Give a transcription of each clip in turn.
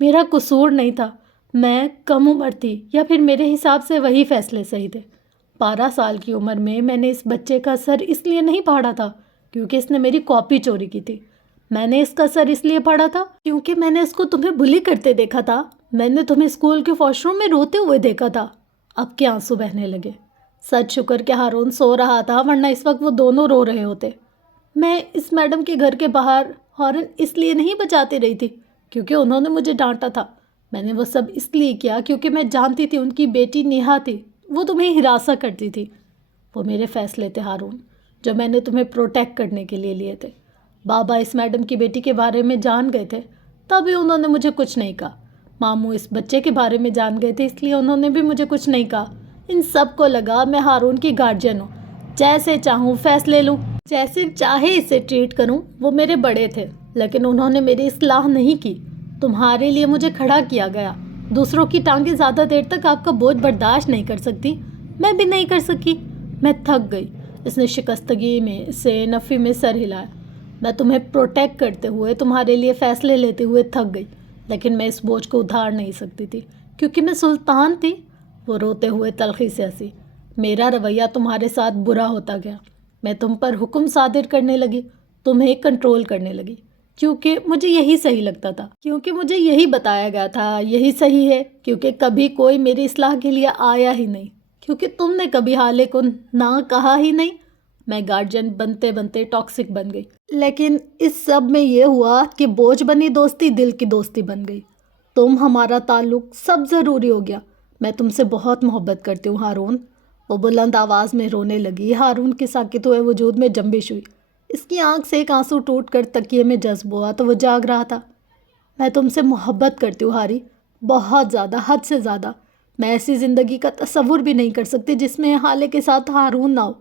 میرا قصور نہیں تھا، میں کم عمر تھی یا پھر میرے حساب سے وہی فیصلے صحیح تھے۔ 12 سال کی عمر میں نے اس بچے کا سر اس لیے نہیں پھاڑا تھا کیونکہ اس نے میری کاپی چوری کی تھی۔ میں نے اس کا سر اس لیے پھاڑا تھا کیونکہ میں نے اس کو تمہیں بلی کرتے دیکھا تھا۔ میں نے تمہیں اسکول کے واش روم میں روتے ہوئے دیکھا تھا۔ اب کے آنسو بہنے لگے۔ سچ شکر کہ ہارون سو رہا تھا، ورنہ اس وقت وہ دونوں رو رہے ہوتے۔ میں اس میڈم کے گھر کے باہر ہارن اس لیے نہیں بجاتی رہی تھی کیونکہ انہوں نے مجھے ڈانٹا تھا۔ میں نے وہ سب اس لیے کیا کیونکہ میں جانتی تھی ان کی بیٹی نیہا تھی، وہ تمہیں ہراساں کرتی تھی۔ وہ میرے فیصلے تھے ہارون، جو میں نے تمہیں پروٹیکٹ کرنے کے لیے لیے تھے۔ بابا اس میڈم کی بیٹی کے بارے میں جان گئے تھے، تبھی انہوں نے مجھے کچھ نہیں کہا۔ ماموں اس بچے کے بارے میں جان گئے تھے، اس لیے انہوں نے بھی مجھے کچھ نہیں کہا۔ ان سب کو لگا میں ہارون کی گارجین ہوں، جیسے چاہوں فیصلے لوں، جیسے چاہے اسے ٹریٹ کروں۔ وہ میرے بڑے تھے لیکن انہوں نے میری اصلاح نہیں کی۔ تمہارے لیے مجھے کھڑا کیا گیا۔ دوسروں کی ٹانگیں زیادہ دیر تک آپ کا بوجھ برداشت نہیں کر سکتی، میں بھی نہیں کر سکی۔ میں تھک گئی۔ اس نے شکستگی میں سے نفی میں سر ہلایا۔ میں تمہیں پروٹیکٹ کرتے ہوئے، تمہارے لیے فیصلے لیتے ہوئے تھک گئی، لیکن میں اس بوجھ کو اتار نہیں سکتی تھی کیونکہ میں سلطان تھی۔ وہ روتے ہوئے تلخی سے ہنسی۔ میرا رویہ تمہارے ساتھ برا ہوتا گیا۔ میں تم پر حکم صادر کرنے لگی، تمہیں کنٹرول کرنے لگی، کیونکہ مجھے یہی صحیح لگتا تھا، کیونکہ مجھے یہی بتایا گیا تھا یہی صحیح ہے، کیونکہ کبھی کوئی میری اصلاح کے لیے آیا ہی نہیں، کیونکہ تم نے کبھی حالے کو نہ کہا ہی نہیں۔ میں گارجین بنتے بنتے ٹاکسک بن گئی، لیکن اس سب میں یہ ہوا کہ بوجھ بنی دوستی دل کی دوستی بن گئی۔ تم، ہمارا تعلق سب ضروری ہو گیا۔ میں تم سے بہت محبت کرتی ہوں ہارون۔ وہ بلند آواز میں رونے لگی۔ ہارون کے ساکت ہوئے وجود میں جنبش ہوئی۔ اس کی آنکھ سے ایک آنسو ٹوٹ کر تکیے میں جذب ہوا تو وہ جاگ رہا تھا۔ میں تم سے محبت کرتی ہوں ہاری، بہت زیادہ، حد سے زیادہ۔ میں ایسی زندگی کا تصور بھی نہیں کر سکتی جس میں حالے کے ساتھ ہارون نہ ہو۔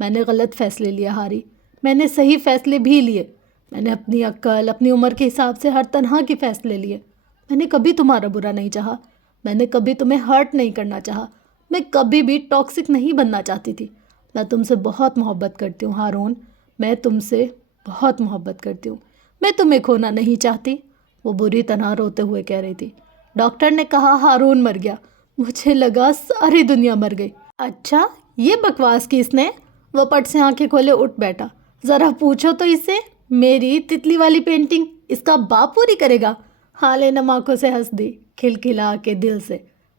میں نے غلط فیصلے لیے ہاری، میں نے صحیح فیصلے بھی لیے۔ میں نے اپنی عقل، اپنی عمر کے حساب سے ہر طرح کے فیصلے لیے۔ میں نے کبھی تمہارا برا نہیں چاہا، میں نے کبھی تمہیں ہرٹ نہیں کرنا چاہا، میں کبھی بھی ٹاکسک نہیں بننا چاہتی تھی۔ میں تم سے بہت محبت کرتی ہوں ہارون، میں تم سے بہت محبت کرتی ہوں، میں تمہیں کھونا نہیں چاہتی۔ وہ بری طرح روتے ہوئے کہہ رہی تھی۔ ڈاکٹر نے کہا ہارون مر گیا۔ مجھے لگا ساری دنیا مر گئی۔ اچھا، یہ بکواس کی اس نے؟ وہ پٹ سے آنکھیں کھولے اٹھ بیٹھا۔ ذرا پوچھو تو اس سے، میری تتلی والی پینٹنگ اس کا باپ پوری کرے گا؟ حالے نم آنکھوں سے ہنس دی، کھلکھلا کے دل سے۔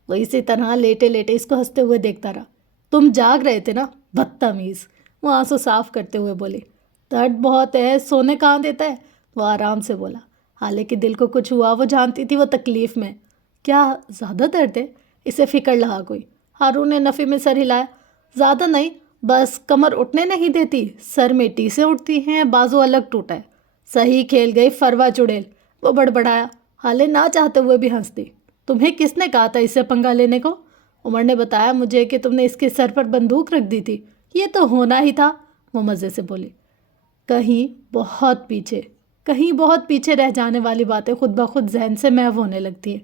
وہ اسی طرح لیٹے لیٹے اس کو ہنستے ہوئے دیکھتا رہا۔ تم جاگ رہے تھے نا، بدتمیز، وہ آنسو صاف کرتے ہوئے بولی۔ درد بہت ہے، سونے کہاں دیتا ہے؟ وہ آرام سے بولا۔ حالے کے دل کو کچھ ہوا، وہ جانتی تھی وہ تکلیف میں۔ کیا زیادہ درد ہے؟ اسے فکر لہا کوئی۔ ہارون نے نفی میں سر ہلایا۔ زیادہ نہیں، بس کمر اٹھنے نہیں دیتی، سر میں ٹیسیں اٹھتی ہیں، بازو الگ ٹوٹا ہے۔ صحیح کھیل گئی فروا چڑیل، وہ بڑبڑایا۔ حالے نہ چاہتے ہوئے بھی ہنس دی۔ تمہیں کس نے کہا تھا اس سے پنگا لینے کو؟ عمر نے بتایا مجھے کہ تم نے اس کے سر پر بندوق رکھ دی تھی، یہ تو ہونا ہی تھا، وہ مزے سے بولی۔ کہیں بہت پیچھے رہ جانے والی باتیں خود بخود ذہن سے محو ہونے لگتی ہیں۔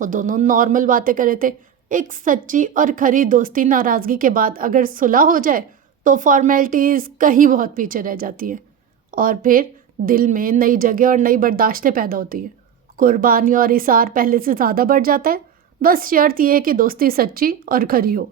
وہ دونوں نارمل باتیں کر رہے تھے۔ ایک سچی اور کھری دوستی ناراضگی کے بعد اگر صلح ہو جائے تو فارمیلٹیز کہیں بہت پیچھے رہ جاتی ہیں، اور پھر دل میں نئی جگہ اور نئی برداشتیں پیدا ہوتی ہیں۔ قربانی اور اثار پہلے سے زیادہ بڑھ جاتا ہے، بس شرط یہ ہے کہ دوستی سچی اور کھری ہو۔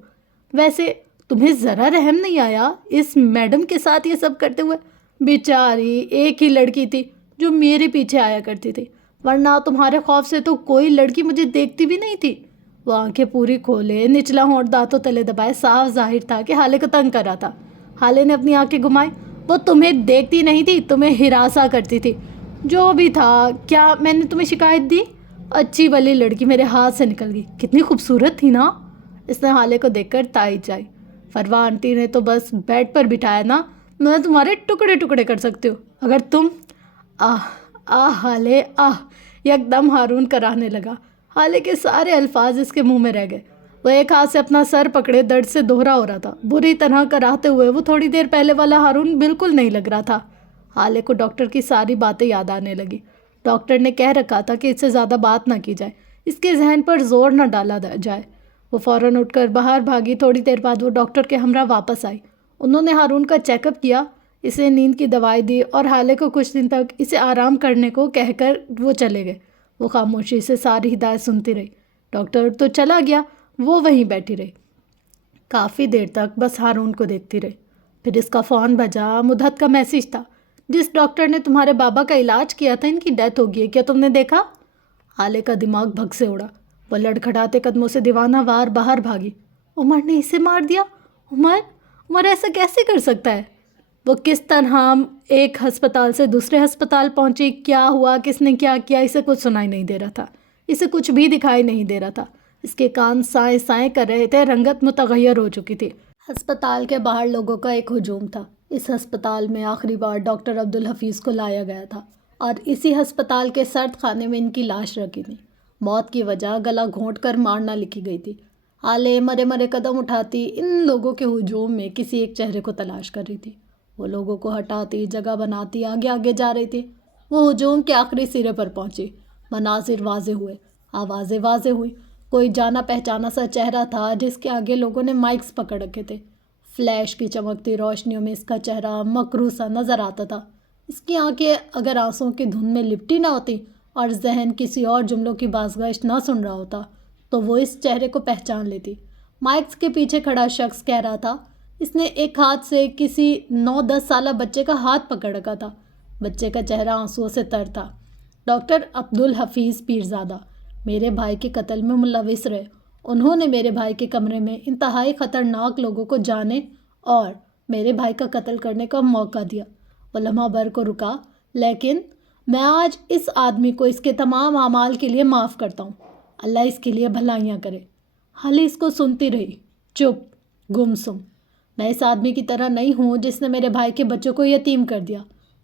ویسے تمہیں ذرا رحم نہیں آیا اس میڈم کے ساتھ یہ سب کرتے ہوئے؟ بیچاری ایک ہی لڑکی تھی جو میرے پیچھے آیا کرتی تھی، ورنہ تمہارے خوف سے تو کوئی لڑکی مجھے دیکھتی بھی نہیں تھی۔ وہ آنکھیں پوری کھولے، نچلا ہونٹ دانتوں تلے دبائے، صاف ظاہر تھا کہ حالے کو تنگ کر رہا تھا۔ حالے نے اپنی آنکھیں گھمائی۔ وہ تمہیں دیکھتی نہیں تھی، تمہیں ہراساں کرتی تھی، جو بھی تھا۔ کیا میں نے تمہیں شکایت دی؟ اچھی والی لڑکی میرے ہاتھ سے نکل گئی، کتنی خوبصورت تھی نا؟ اس نے حالے کو دیکھ کر تائید جائی۔ فروا آنٹی نے تو بس بیڈ پر بٹھایا نا، میں تمہارے ٹکڑے ٹکڑے کر سکتی ہوں اگر تم… حالے یکدم ہارون کراہنے لگا۔ حالے کے سارے الفاظ اس کے منہ میں رہ گئے۔ وہ ایک ہاتھ سے اپنا سر پکڑے درد سے دوہرا ہو رہا تھا۔ بری طرح کراہتے ہوئے وہ تھوڑی دیر پہلے والا ہارون بالکل نہیں لگ رہا تھا۔ حالے کو ڈاکٹر کی ساری باتیں یاد آنے لگی۔ ڈاکٹر نے کہہ رکھا تھا کہ اس سے زیادہ بات نہ کی جائے، اس کے ذہن پر زور نہ ڈالا جائے۔ وہ فوراً اٹھ کر باہر بھاگی۔ تھوڑی دیر بعد وہ ڈاکٹر کے ہمراہ واپس آئی۔ انہوں نے ہارون کا چیک اپ کیا، اسے نیند کی دوائی دی اور حالے کو کچھ دن تک اسے آرام کرنے کو کہہ کر وہ چلے گئے۔ وہ خاموشی سے ساری ہدایت سنتی رہی۔ ڈاکٹر تو چلا گیا، وہ وہیں بیٹھی رہی، کافی دیر تک بس ہارون کو دیکھتی رہی۔ پھر اس کا فون بجا، مدحت کا میسیج تھا، جس ڈاکٹر نے تمہارے بابا کا علاج کیا تھا ان کی ڈیتھ ہو گئی ہے، کیا تم نے دیکھا؟ حالے کا دماغ بھگ سے اڑا، وہ لڑکھڑاتے قدموں سے دیوانہ وار باہر بھاگی۔ عمر نے اسے مار دیا؟ عمر ایسا کیسے کر سکتا ہے؟ وہ کس طرح ایک ہسپتال سے دوسرے ہسپتال پہنچی، کیا ہوا، کس نے کیا کیا، اسے کچھ سنائی نہیں دے رہا تھا، اسے کچھ بھی دکھائی نہیں دے رہا تھا۔ اس کے کان سائیں سائیں کر رہے تھے، رنگت متغیر ہو چکی تھی۔ ہسپتال کے باہر لوگوں کا ایک ہجوم تھا۔ اس ہسپتال میں آخری بار ڈاکٹر عبدالحفیظ کو لایا گیا تھا اور اسی ہسپتال کے سرد خانے میں ان کی لاش رکھی تھی۔ موت کی وجہ گلا گھونٹ کر مارنا لکھی گئی تھی۔ حالے مرے مرے قدم اٹھاتی ان لوگوں کے ہجوم میں کسی ایک چہرے کو تلاش کر رہی تھی۔ وہ لوگوں کو ہٹاتی، جگہ بناتی، آگے آگے جا رہی تھی۔ وہ ہجوم کے آخری سرے پر پہنچی، مناظر واضح ہوئے، آوازیں واضح ہوئی۔ کوئی جانا پہچانا سا چہرہ تھا جس کے آگے لوگوں نے مائکس پکڑ رکھے تھے۔ فلیش کی چمکتی روشنیوں میں اس کا چہرہ مکروہ سا نظر آتا تھا۔ اس کی آنکھیں اگر آنسوں کی دھند میں لپٹی نہ ہوتی اور ذہن کسی اور جملوں کی بازگشت نہ سن رہا ہوتا تو وہ اس چہرے کو پہچان لیتی۔ مائکس کے پیچھے کھڑا شخص کہہ رہا تھا، اس نے ایک ہاتھ سے کسی 9-10 سالہ بچے کا ہاتھ پکڑ رکھا تھا۔ بچے کا چہرہ آنسوؤں سے تر تھا۔ ڈاکٹر عبدالحفیظ پیرزادہ میرے بھائی کے قتل میں ملوث رہے۔ انہوں نے میرے بھائی کے کمرے میں انتہائی خطرناک لوگوں کو جانے اور میرے بھائی کا قتل کرنے کا موقع دیا۔ وہ لمحہ بھر کو رکا، لیکن میں آج اس آدمی کو اس کے تمام اعمال کے لیے معاف کرتا ہوں۔ اللہ اس کے لیے بھلائیاں کرے۔ حالی اس کو سنتی رہی، چپ، گمسم۔ میں اس آدمی کی طرح نہیں ہوں جس نے میرے بھائی کے بچوں کو یتیم کر دیا۔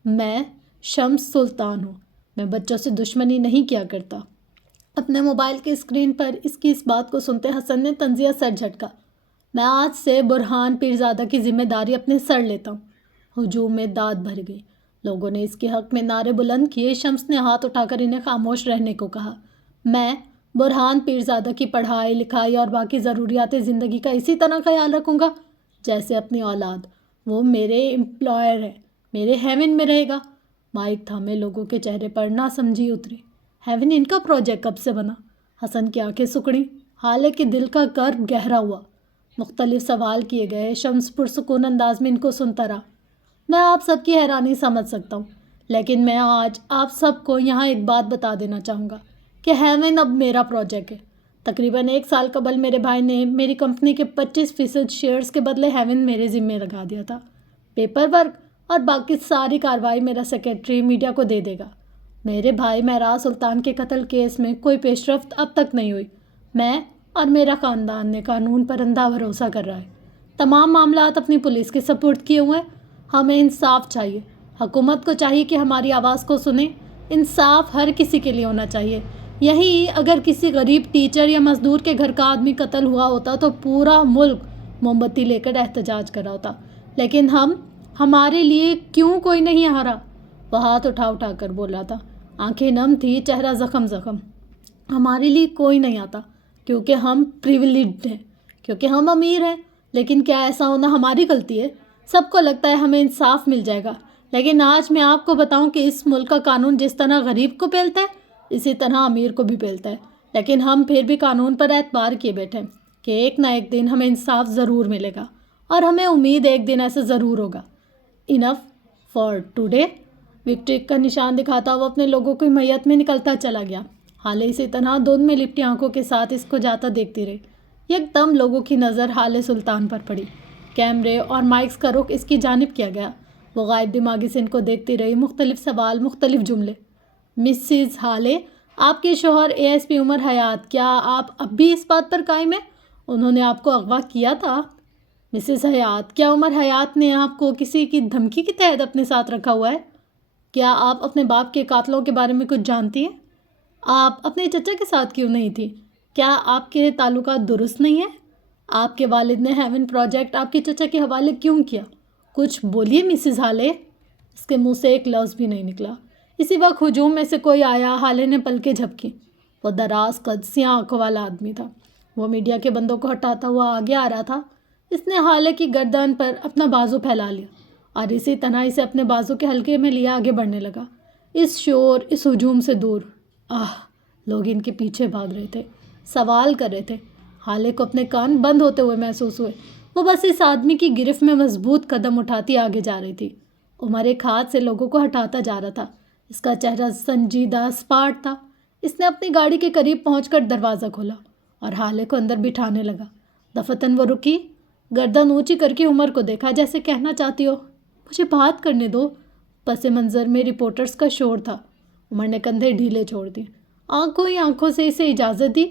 میں شمس سلطان ہوں، میں بچوں سے دشمنی نہیں کیا کرتا۔ اپنے موبائل کی اسکرین پر اس کی اس بات کو سنتے حسن نے طنزیہ سر جھٹکا۔ میں آج سے برہان پیرزادہ کی ذمہ داری اپنے سر لیتا ہوں۔ ہجوم میں داد بھر گئی، لوگوں نے اس کے حق میں نعرے بلند کیے۔ شمس نے ہاتھ اٹھا کر انہیں خاموش رہنے کو کہا۔ میں برہان پیرزادہ کی پڑھائی لکھائی اور باقی ضروریات زندگی کا اسی طرح خیال رکھوں گا جیسے اپنی اولاد۔ وہ میرے امپلائر ہے، میرے ہیون میں رہے گا۔ مائک تھامے لوگوں کے چہرے پر ناسمجھی اتری۔ ہیون ان کا پروجیکٹ کب سے بنا؟ حسن کی آنکھیں سکڑیں، حالے کے دل کا کرب گہرا ہوا۔ مختلف سوال کیے گئے۔ شمس پرسکون انداز میں ان کو سنتا رہا۔ میں آپ سب کی حیرانی سمجھ سکتا ہوں، لیکن میں آج آپ سب کو یہاں ایک بات بتا دینا چاہوں گا کہ ہیون اب میرا پروجیکٹ ہے۔ تقریباً 1 سال قبل میرے بھائی نے میری کمپنی کے 25% شیئرز کے بدلے ہیون میرے ذمے لگا دیا تھا۔ پیپر ورک اور باقی ساری کارروائی میرا سیکریٹری میڈیا کو دے دے گا۔ میرے بھائی مہراز سلطان کے قتل کیس میں کوئی پیش رفت اب تک نہیں ہوئی۔ میں اور میرا خاندان نے قانون پر اندھا بھروسہ کر رہا ہے۔ تمام معاملات اپنی پولیس کے سپرد کیے ہوئے ہیں۔ ہمیں انصاف چاہیے، حکومت کو چاہیے کہ ہماری آواز کو سنے۔ انصاف ہر کسی کے لیے ہونا چاہیے۔ یہی اگر کسی غریب ٹیچر یا مزدور کے گھر کا آدمی قتل ہوا ہوتا تو پورا ملک موم بتی لے کر احتجاج کر رہا ہوتا، لیکن ہمارے لیے کیوں کوئی نہیں آ رہا؟ وہ ہاتھ اٹھا کر بولا تھا، آنکھیں نم تھی، چہرہ زخم۔ ہمارے لیے کوئی نہیں آتا کیونکہ ہم پریویلیجڈ ہیں، کیونکہ ہم امیر ہیں۔ لیکن کیا ایسا ہونا ہماری غلطی ہے؟ سب کو لگتا ہے ہمیں انصاف مل جائے گا، لیکن آج میں آپ کو بتاؤں کہ اس ملک کا قانون جس طرح غریب کو پیلتا ہے اسی طرح امیر کو بھی پیلتا ہے۔ لیکن ہم پھر بھی قانون پر اعتبار کیے بیٹھے ہیں کہ ایک نہ ایک دن ہمیں انصاف ضرور ملے گا، اور ہمیں امید ایک دن ایسا ضرور ہوگا۔ Enough for today. وکٹری کا نشان دکھاتا وہ اپنے لوگوں کی میت میں نکلتا چلا گیا۔ حالے اسی طرح دھند میں لپٹی آنکھوں کے ساتھ اس کو جاتا دیکھتی رہی۔ یک دم لوگوں کی نظر حالے سلطان پر پڑی۔ کیمرے اور مائکس کا رخ اس کی جانب کیا گیا۔ وہ غائب دماغی سے ان کو دیکھتی رہی۔ مختلف سوال، مختلف جملے۔ مسز حالے، آپ کے شوہر ASP عمر حیات، کیا آپ اب بھی اس بات پر قائم ہیں انہوں نے آپ کو اغوا کیا تھا؟ مسز حیات، کیا عمر حیات نے آپ کو کسی کی دھمکی کے تحت اپنے ساتھ رکھا ہوا ہے؟ کیا آپ اپنے باپ کے قاتلوں کے بارے میں کچھ جانتی ہیں؟ آپ اپنے چچا کے ساتھ کیوں نہیں تھی؟ کیا آپ کے تعلقات درست نہیں ہیں؟ آپ کے والد نے ہیون پروجیکٹ آپ کے چچا کے حوالے کیوں کیا؟ کچھ بولیے مسز حالے۔ اس کے منہ سے ایک لفظ بھی نہیں نکلا۔ اسی وقت ہجوم میں سے کوئی آیا۔ حالے نے پلکیں جھپکی۔ وہ دراز قد، سیاہ آنکھوں والا آدمی تھا۔ وہ میڈیا کے بندوں کو ہٹاتا ہوا آگے آ رہا تھا۔ اس نے حالے کی گردن پر اپنا بازو پھیلا لیا اور اسی طرح اسے اپنے بازو کے حلقے میں لیا آگے بڑھنے لگا، اس شور، اس ہجوم سے دور۔ لوگ ان کے پیچھے بھاگ رہے تھے، سوال کر رہے تھے۔ حالے کو اپنے کان بند ہوتے ہوئے محسوس ہوئے۔ وہ بس اس آدمی کی گرفت میں مضبوط قدم اٹھاتی آگے جا رہی تھی۔ عمر ایک ہاتھ سے لوگوں کو ہٹاتا جا رہا تھا۔ اس کا چہرہ سنجیدہ سپاٹ تھا۔ اس نے اپنی گاڑی کے قریب پہنچ کر دروازہ کھولا اور حالے کو اندر بٹھانے لگا۔ دفتن وہ رکی، گردن اونچی کر کے عمر کو دیکھا، جیسے کہنا چاہتی ہو مجھے بات کرنے دو۔ پس منظر میں رپورٹرز کا شور تھا۔ عمر نے کندھے ڈھیلے چھوڑ دیے، آنکھوں ہی آنکھوں سے اسے اجازت دی۔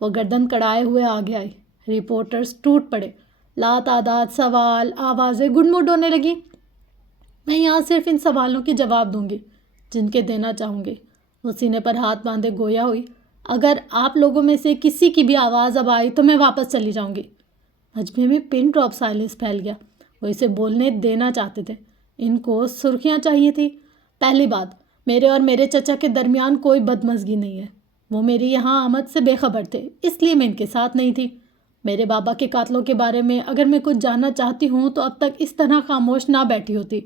وہ گردن کڑائے ہوئے آگے آئی۔ رپورٹرز ٹوٹ پڑے، لاتعداد سوال، آوازیں گڑمڑ ہونے لگیں۔ میں یہاں صرف ان سوالوں کے جواب دوں گی جن کے دینا چاہوں گی۔ وہ سینے پر ہاتھ باندھے گویا ہوئی، اگر آپ لوگوں میں سے کسی کی بھی آواز اب آئی تو میں واپس چلی جاؤں گی۔ مجمع میں پن ڈراپ سائلنس پھیل گیا۔ وہ اسے بولنے دینا چاہتے تھے، ان کو سرخیاں چاہیے تھی۔ پہلی بات، میرے اور میرے چچا کے درمیان کوئی بدمزگی نہیں ہے۔ وہ میری یہاں آمد سے بے خبر تھے، اس لیے میں ان کے ساتھ نہیں تھی۔ میرے بابا کے قاتلوں کے بارے میں اگر میں کچھ جاننا چاہتی ہوں تو اب تک اس طرح خاموش نہ بیٹھی ہوتی۔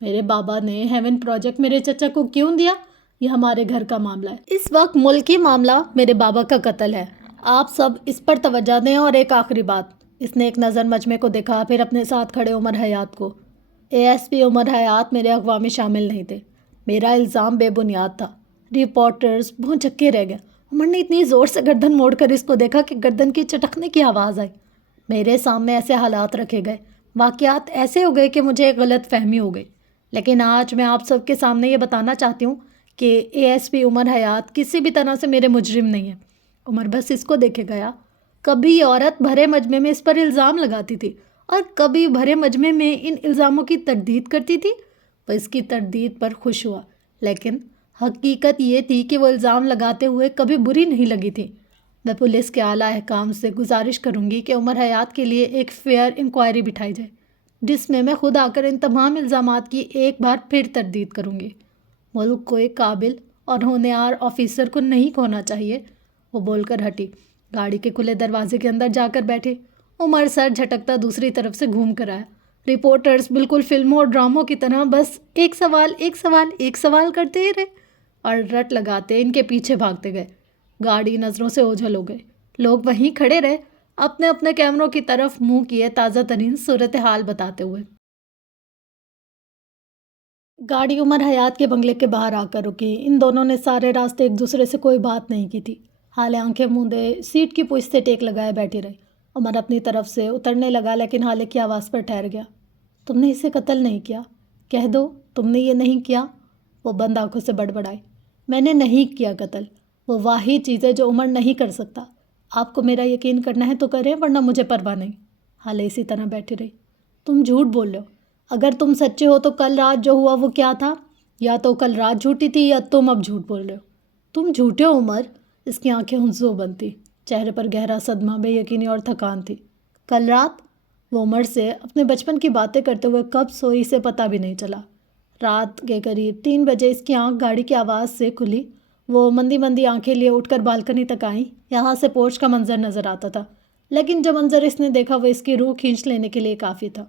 میرے بابا نے ہیون پروجیکٹ میرے چچا کو کیوں دیا، یہ ہمارے گھر کا معاملہ ہے۔ اس وقت ملکی معاملہ میرے بابا کا قتل ہے۔ آپ سب اس پر توجہ دیں۔ اور ایک آخری بات، اس نے ایک نظر مجمع کو دیکھا، پھر اپنے ساتھ کھڑے عمر حیات کو۔ ASP عمر حیات میرے اغوا میں شامل نہیں تھے۔ میرا الزام بے بنیاد تھا۔ رپورٹرز بھونچکے رہ گئے۔ عمر نے اتنی زور سے گردن موڑ کر اس کو دیکھا کہ گردن کی چٹکنے کی آواز آئی۔ میرے سامنے ایسے حالات رکھے گئے، واقعات ایسے ہو گئے کہ مجھے ایک غلط فہمی ہو گئی، لیکن آج میں آپ سب کے سامنے یہ بتانا چاہتی ہوں کہ ASP عمر حیات کسی بھی طرح سے میرے مجرم نہیں ہیں۔ عمر بس اس کو دیکھے گیا۔ کبھی عورت بھرے مجمع میں اس پر الزام لگاتی تھی اور کبھی بھرے مجمع میں ان الزاموں کی تردید کرتی تھی۔ وہ اس کی تردید پر خوش ہوا، لیکن حقیقت یہ تھی کہ وہ الزام لگاتے ہوئے کبھی بری نہیں لگی تھی۔ میں پولیس کے اعلیٰ حکام سے گزارش کروں گی کہ عمر حیات کے لیے ایک فیئر انکوائری بٹھائی جائے، جس میں خود آ کر ان تمام الزامات کی ایک بار پھر تردید کروں گی۔ ملک کو ایک قابل اور ہونہار آفیسر کو نہیں کھونا چاہیے۔ وہ بول کر ہٹی، گاڑی کے کھلے دروازے کے اندر جا کر بیٹھے۔ عمر سر جھٹکتا دوسری طرف سے گھوم کر آیا۔ رپورٹرز بالکل فلموں اور ڈراموں کی طرح بس ایک سوال کرتے ہی رہے اور رٹ لگاتے ان کے پیچھے بھاگتے گئے۔ گاڑی نظروں سے اوجھل ہو گئی۔ لوگ وہیں کھڑے رہے، اپنے اپنے کیمروں کی طرف منہ کیے، تازہ ترین صورتحال بتاتے ہوئے۔ گاڑی عمر حیات کے بنگلے کے باہر آ کر رکی۔ ان دونوں نے سارے راستے ایک دوسرے سے کوئی بات نہیں کی تھی۔ حالے آنکھیں موندے سیٹ کی پشت سے ٹیک لگائے بیٹھی رہی۔ عمر اپنی طرف سے اترنے لگا، لیکن حالے کی آواز پر ٹھہر گیا۔ تم نے اسے قتل نہیں کیا، کہہ دو تم نے یہ نہیں کیا۔ وہ بند آنکھوں سے بڑبڑائی، میں نے نہیں کیا قتل۔ وہ واحد چیز ہے جو عمر نہیں کر سکتا۔ آپ کو میرا یقین کرنا ہے تو کریں، ورنہ مجھے پرواہ نہیں۔ حالے اسی طرح بیٹھی رہی۔ تم جھوٹ بول رہے ہو۔ اگر تم سچے ہو تو کل رات جو ہوا وہ کیا تھا؟ یا تو کل رات جھوٹی تھی یا تم اب جھوٹ بول رہے ہو۔ تم جھوٹے ہو عمر۔ اس کی آنکھیں ہنسو بند تھیں، چہرے پر گہرا صدمہ، بے یقینی اور تھکان تھی۔ کل رات؟ وہ عمر سے اپنے بچپن کی باتیں کرتے ہوئے کب سوئی اسے پتہ بھی نہیں چلا۔ رات کے قریب 3 بجے اس کی آنکھ گاڑی کی آواز سے کھلی۔ وہ مندی مندی آنکھیں لیے اٹھ کر بالکنی تک آئیں۔ یہاں سے پورچ کا منظر نظر آتا تھا، لیکن جو منظر اس نے دیکھا وہ اس کی روح کھینچ لینے کے لیے کافی تھا۔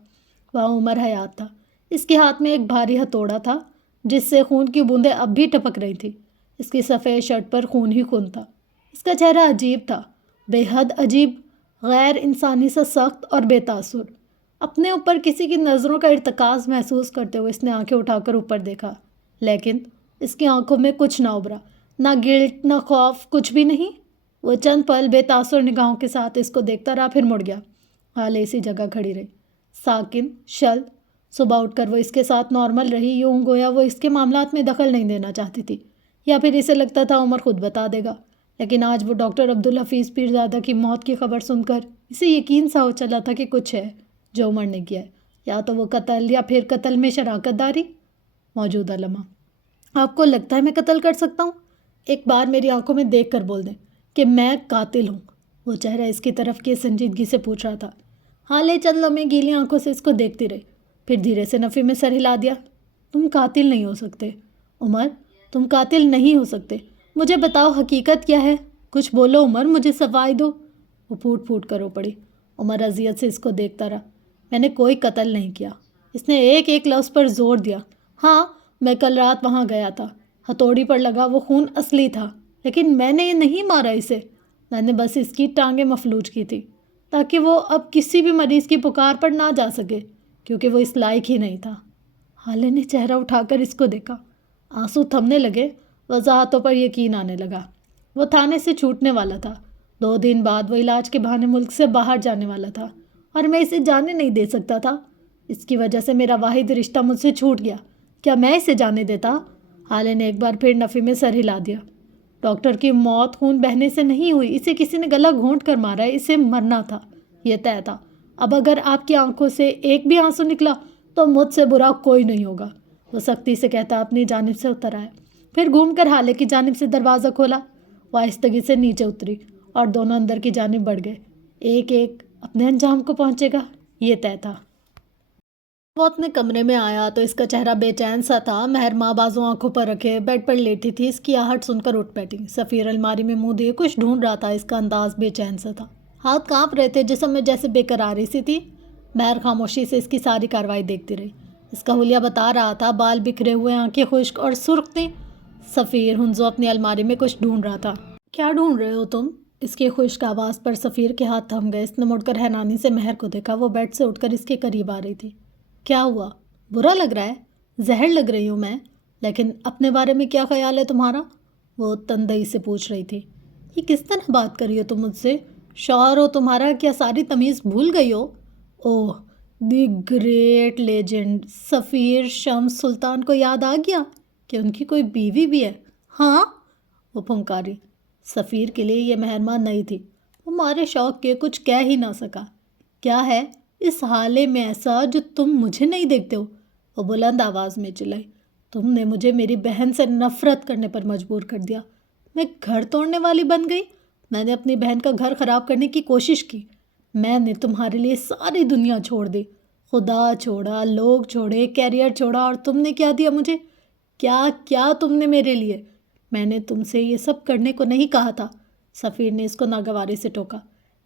وہاں عمر حیات تھا۔ اس کے ہاتھ میں ایک بھاری ہتھوڑا تھا جس سے خون کی بوندیں اب بھی ٹپک رہی تھیں۔ اس کی سفید شرٹ پر خون ہی خون تھا۔ اس کا چہرہ عجیب تھا، بے حد عجیب، غیر انسانی سا سخت اور بے تاثر۔ اپنے اوپر کسی کی نظروں کا ارتکاز محسوس کرتے ہوئے اس نے آنکھیں اٹھا کر اوپر دیکھا، لیکن اس کی آنکھوں میں کچھ نہ ابھرا، نہ گلٹ، نہ خوف، کچھ بھی نہیں۔ وہ چند پل بے تاثر نگاہوں کے ساتھ اس کو دیکھتا رہا، پھر مڑ گیا۔ حالے اسی جگہ کھڑی رہی، ساکن، شل۔ صبح اٹھ کر وہ اس کے ساتھ نارمل رہی، یوں گویا وہ اس کے معاملات میں دخل نہیں دینا چاہتی تھی، یا پھر اسے لگتا تھا عمر خود بتا دے گا۔ لیکن آج وہ ڈاکٹر عبدالحفیظ پیرزادہ کی موت کی خبر سن کر اسے یقین سا ہو چلا تھا کہ کچھ ہے جو عمر نے کیا ہے، یا تو وہ قتل یا پھر قتل میں شراکت داری۔ موجودہ لمحہ، آپ کو لگتا ہے میں قتل کر سکتا ہوں؟ ایک بار میری آنکھوں میں دیکھ کر بول دیں کہ میں قاتل ہوں۔ وہ چہرہ اس کی طرف کی سنجیدگی سے پوچھ رہا تھا۔ حالے چند لمحے گیلی آنکھوں سے اس کو دیکھتی رہی، پھر دھیرے سے نفی میں سر ہلا دیا۔ تم قاتل نہیں ہو سکتے عمر، تم قاتل نہیں ہو سکتے۔ مجھے بتاؤ حقیقت کیا ہے؟ کچھ بولو عمر، مجھے صفائی دو۔ وہ پھوٹ پھوٹ کر رو پڑی۔ عمر اذیت سے اس کو دیکھتا رہا۔ میں نے کوئی قتل نہیں کیا۔ اس نے ایک ایک لفظ پر زور دیا۔ ہاں، میں کل رات وہاں گیا تھا، ہتھوڑی پر لگا وہ خون اصلی تھا، لیکن میں نے نہیں مارا اسے، میں نے بس اس کی ٹانگیں مفلوج کی تھی تاکہ وہ اب کسی بھی مریض کی پکار پر نہ جا سکے، کیونکہ وہ اس لائق ہی نہیں تھا۔ حالے نے چہرہ اٹھا کر اس کو دیکھا، آنسو تھمنے لگے، وضاحتوں پر یقین آنے لگا۔ وہ تھانے سے چھوٹنے والا تھا، 2 دن بعد وہ علاج کے بہانے ملک سے باہر جانے والا تھا، اور میں اسے جانے نہیں دے سکتا تھا۔ اس کی وجہ سے میرا واحد رشتہ مجھ سے چھوٹ گیا، کیا میں اسے جانے دیتا؟ حالے نے ایک بار پھر نفی میں سر ہلا دیا۔ ڈاکٹر کی موت خون بہنے سے نہیں ہوئی، اسے کسی نے گلا گھونٹ کر مارا ہے، اسے مرنا تھا، یہ طے تھا۔ اب اگر آپ کی آنکھوں سے ایک بھی آنسو نکلا تو مجھ سے برا کوئی نہیں ہوگا، وہ سختی سے کہتا اپنی جانب سے اتر آیا، پھر گھوم کر حالے کی جانب سے دروازہ کھولا۔ وہ آہستگی سے نیچے اتری اور دونوں اندر کی جانب بڑھ گئے۔ ایک ایک اپنے انجام کو پہنچے گا، یہ طے تھا۔ وہ اپنے کمرے میں آیا تو اس کا چہرہ بے چین سا تھا۔ مہرماں بازو آنکھوں پر رکھے بیڈ پر لیٹی تھی، اس کی آہٹ سن کر اٹھ بیٹھی۔ سفیر الماری میں منہ دیے کچھ ڈھونڈ رہا تھا، اس کا انداز بے چین سا تھا، ہاتھ کانپ رہے تھے، جسم میں جیسے بے قراری سی تھی۔ مہر خاموشی سے اس کی ساری کارروائی دیکھتی رہی۔ اس کا حلیہ بتا رہا تھا، بال بکھرے ہوئے، آنکھیں خشک اور سرخ تھیں۔ سفیر ہنزو اپنی الماری میں کچھ ڈھونڈ رہا تھا۔ کیا ڈھونڈ رہے ہو تم؟ اس کی خشک آواز پر سفیر کے ہاتھ تھم گئے۔ اس نے مڑ کر حیرانی سے مہر کو دیکھا، وہ بیڈ سے اٹھ کر اس کے قریب آ رہی تھی۔ کیا ہوا؟ برا لگ رہا ہے؟ زہر لگ رہی ہوں میں؟ لیکن اپنے بارے میں کیا خیال ہے تمہارا؟ وہ تندئی سے پوچھ رہی تھی۔ یہ کس طرح بات کر رہی ہو تم مجھ سے؟ شوہر ہو تمہارا، کیا ساری تمیز بھول گئی ہو؟ اوہ، دی گریٹ لیجنڈ سفیر شمس سلطان کو یاد آ گیا کہ ان کی کوئی بیوی بھی ہے؟ ہاں، وہ پھنکاری۔ سفیر کے لیے یہ مہرماں نئی تھی، وہ مارے شوق کے کچھ کہہ ہی نہ سکا۔ کیا ہے اس حالے میں ایسا جو تم مجھے نہیں دیکھتے ہو؟ وہ بلند آواز میں چلائی۔ تم نے مجھے میری بہن سے نفرت کرنے پر مجبور کر دیا، میں گھر توڑنے والی بن گئی، میں نے اپنی بہن کا گھر خراب کرنے کی کوشش کی، میں نے تمہارے لیے ساری دنیا چھوڑ دی، خدا چھوڑا، لوگ چھوڑے، کیریئر چھوڑا، اور تم نے کیا دیا مجھے؟ کیا کیا تم نے میرے لیے؟ میں نے تم سے یہ سب کرنے کو نہیں کہا تھا۔ سفیر نے اس کو ناگواری سے ٹوکا۔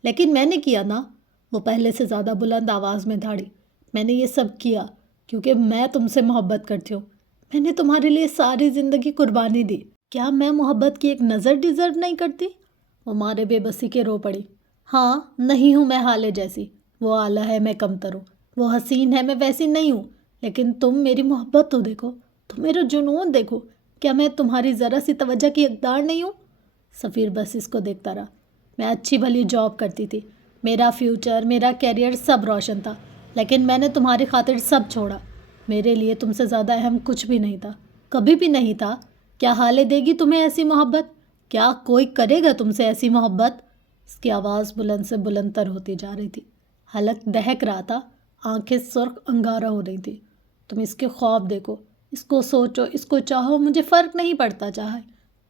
لیکن میں نے کیا نا، وہ پہلے سے زیادہ بلند آواز میں دھاڑی۔ میں نے یہ سب کیا کیونکہ میں تم سے محبت کرتی ہوں، میں نے تمہارے لیے ساری زندگی قربانی دی، کیا میں محبت کی ایک نظر ڈیزرو نہیں کرتی؟ وہ مارے بے بسی کے رو پڑی۔ ہاں، نہیں ہوں میں حالے جیسی، وہ اعلیٰ ہے میں کمتر ہوں، وہ حسین ہے میں ویسی نہیں ہوں، لیکن تم میری محبت تو دیکھو، تم میرا جنون دیکھو، کیا میں تمہاری ذرا سی توجہ کی حقدار نہیں ہوں؟ سفیر بس اس کو دیکھتا رہا۔ میں اچھی بھلی جاب کرتی تھی، میرا فیوچر، میرا کیریئر سب روشن تھا، لیکن میں نے تمہاری خاطر سب چھوڑا۔ میرے لیے تم سے زیادہ اہم کچھ بھی نہیں تھا، کبھی بھی نہیں تھا۔ کیا حالے دے گی تمہیں ایسی محبت؟ کیا کوئی کرے گا تم سے ایسی محبت؟ اس کی آواز بلند سے بلند تر ہوتی جا رہی تھی، حلق دہک رہا تھا، آنکھیں سرخ انگارہ ہو رہی تھی۔ تم اس کے خواب دیکھو، اس کو سوچو، اس کو چاہو، مجھے فرق نہیں پڑتا چاہے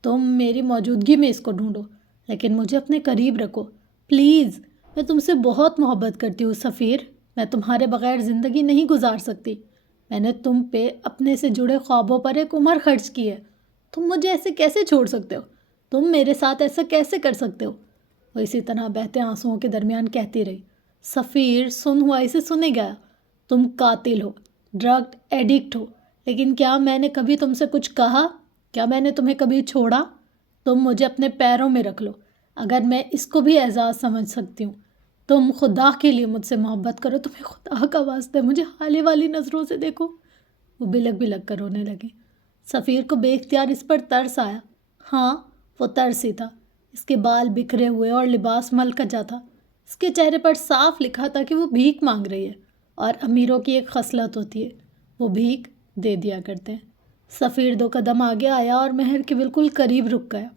تم میری موجودگی میں اس کو ڈھونڈو، لیکن مجھے اپنے قریب رکھو پلیز۔ میں تم سے بہت محبت کرتی ہوں سفیر، میں تمہارے بغیر زندگی نہیں گزار سکتی۔ میں نے تم پہ اپنے سے جڑے خوابوں پر ایک عمر خرچ کی ہے، تم مجھے ایسے کیسے چھوڑ سکتے ہو؟ تم میرے ساتھ ایسا کیسے کر سکتے ہو؟ وہ اسی طرح بہتے آنسوؤں کے درمیان کہتی رہی۔ سفیر سن ہوا اسے سنے گیا۔ تم قاتل ہو، ڈرگ ایڈکٹ ہو، لیکن کیا میں نے کبھی تم سے کچھ کہا؟ کیا میں نے تمہیں کبھی چھوڑا؟ تم مجھے اپنے پیروں میں رکھ لو، اگر میں اس کو بھی اعزاز سمجھ سکتی ہوں۔ تم خدا کے لیے مجھ سے محبت کرو، تمہیں خدا کا واسطہ ہے، مجھے حالے والی نظروں سے دیکھو۔ وہ بلک بلک کر رونے لگی۔ سفیر کو بے اختیار اس پر ترس آیا۔ ہاں، وہ ترس ہی تھا۔ اس کے بال بکھرے ہوئے اور لباس ملکجا تھا، اس کے چہرے پر صاف لکھا تھا کہ وہ بھیک مانگ رہی ہے، اور امیروں کی ایک خصلت ہوتی ہے، وہ بھیک دے دیا کرتے ہیں۔ سفیر 2 قدم آگے آیا اور مہر کے بالکل قریب رک گیا۔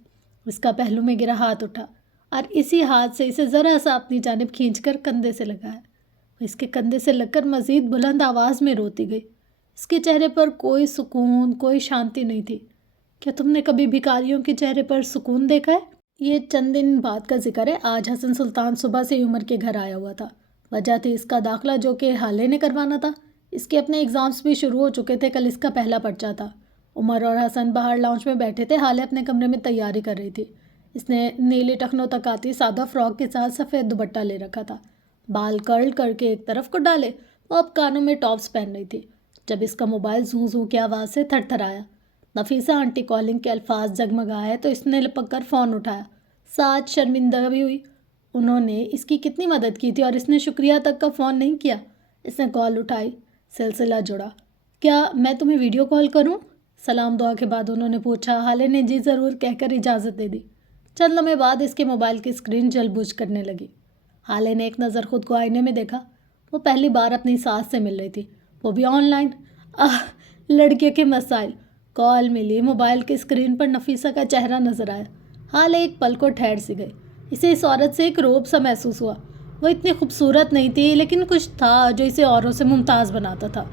اس کا پہلو میں گرا ہاتھ اٹھا اور اسی ہاتھ سے اسے ذرا سا اپنی جانب کھینچ کر کندھے سے لگایا۔ اس کے کندھے سے لگ کر مزید بلند آواز میں روتی گئی۔ اس کے چہرے پر کوئی سکون، کوئی شانتی نہیں تھی۔ کیا تم نے کبھی بھکاریوں کے چہرے پر سکون دیکھا ہے؟ یہ چند دن بعد کا ذکر ہے۔ آج حسن سلطان صبح سے عمر کے گھر آیا ہوا تھا۔ وجہ تھی اس کا داخلہ جو کہ حالے نے کروانا تھا۔ اس کے اپنے ایگزامز بھی شروع ہو چکے تھے، کل اس کا پہلا پرچہ تھا۔ عمر اور حسن باہر لاؤنج میں بیٹھے تھے، حالے اپنے کمرے میں تیاری کر رہی تھی۔ اس نے نیلی ٹخنوں تک آتی سادہ فراک کے ساتھ سفید دوپٹہ لے رکھا تھا، بال کرل کر کے ایک طرف کو ڈالے۔ وہ اب کانوں میں ٹاپس پہن رہی تھی جب اس کا موبائل زوں زوں کی آواز سے تھر تھر آیا۔ نفیسہ آنٹی کالنگ کے الفاظ جگمگائے تو اس نے لپک کر فون اٹھایا، ساتھ شرمندہ بھی ہوئی۔ انہوں نے اس کی کتنی مدد کی تھی اور اس نے شکریہ تک کا فون نہیں کیا۔ اس نے کال اٹھائی، سلسلہ جڑا۔ کیا میں تمہیں ویڈیو کال کروں؟ سلام دعا کے بعد انہوں نے پوچھا۔ حالے نے جی ضرور کہہ کر اجازت دے دی۔ چند لمحے بعد اس کے موبائل کی اسکرین جل بجھ کرنے لگی۔ حالے نے ایک نظر خود کو آئینے میں دیکھا۔ وہ پہلی بار اپنی ساس سے مل رہی تھی، وہ بھی آن لائن۔ لڑکے کے مسائل۔ کال ملی، موبائل کی اسکرین پر نفیسہ کا چہرہ نظر آیا۔ حالے ایک پل کو ٹھہر سی گئی۔ اسے اس عورت سے ایک رعب سا محسوس ہوا۔ وہ اتنی خوبصورت نہیں تھی، لیکن کچھ تھا جو اسے اوروں سے ممتاز بناتا تھا۔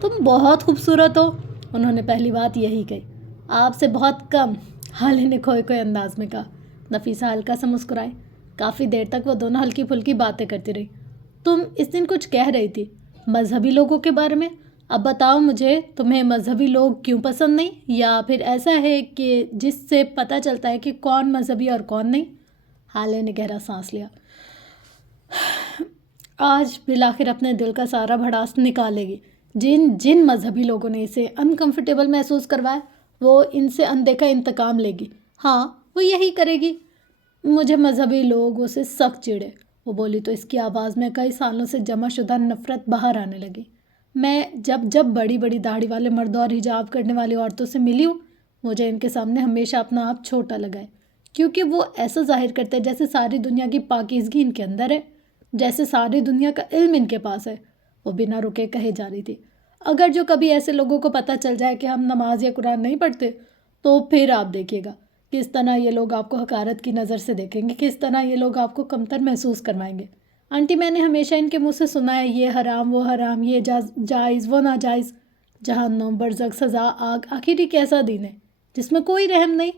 تم بہت خوبصورت ہو، انہوں نے پہلی بات یہی کہی۔ آپ سے بہت کم، حالے نے کھوئے انداز میں کہا۔ نفیسہ ہلکا سا مسکرائی۔ کافی دیر تک وہ دونوں ہلکی پھلکی باتیں کرتی رہی۔ تم اس دن کچھ کہہ رہی تھی مذہبی لوگوں کے بارے میں۔ اب بتاؤ مجھے، تمہیں مذہبی لوگ کیوں پسند نہیں، یا پھر ایسا ہے کہ جس سے پتہ چلتا ہے کہ کون مذہبی اور کون نہیں؟ حالے نے گہرا سانس لیا۔ آج بالآخر اپنے دل کا سارا بھڑاس نکالے گی۔ جن مذہبی لوگوں نے اسے انکمفرٹیبل محسوس کروایا، وہ ان سے اندیکھا انتقام لے گی۔ ہاں، وہ یہی کرے گی۔ مجھے مذہبی لوگ اسے سخت چڑھے، وہ بولی تو اس کی آواز میں کئی سالوں سے جمع شدہ نفرت باہر آنے لگی۔ میں جب بڑی بڑی داڑھی والے مردوں اور حجاب کرنے والی عورتوں سے ملی ہوں، مجھے ان کے سامنے ہمیشہ اپنا آپ چھوٹا لگا ہے، کیونکہ وہ ایسا ظاہر کرتے ہیں جیسے ساری دنیا کی پاکیزگی ان کے اندر ہے، جیسے ساری دنیا کا علم ان کے پاس ہے۔ وہ بنا رکے کہے جا رہی تھی۔ اگر جو کبھی ایسے لوگوں کو پتہ چل جائے کہ ہم نماز یا قرآن نہیں پڑھتے، تو پھر آپ دیکھیے گا کس طرح یہ لوگ آپ کو حقارت کی نظر سے دیکھیں گے، کس طرح یہ لوگ آپ کو کمتر محسوس کروائیں گے۔ آنٹی، میں نے ہمیشہ ان کے منہ سے سنا ہے، یہ حرام وہ حرام، یہ جائز وہ ناجائز، جہنم، برزخ، سزا، آگ، آخر یہ کیسا دین ہے جس میں کوئی رحم نہیں؟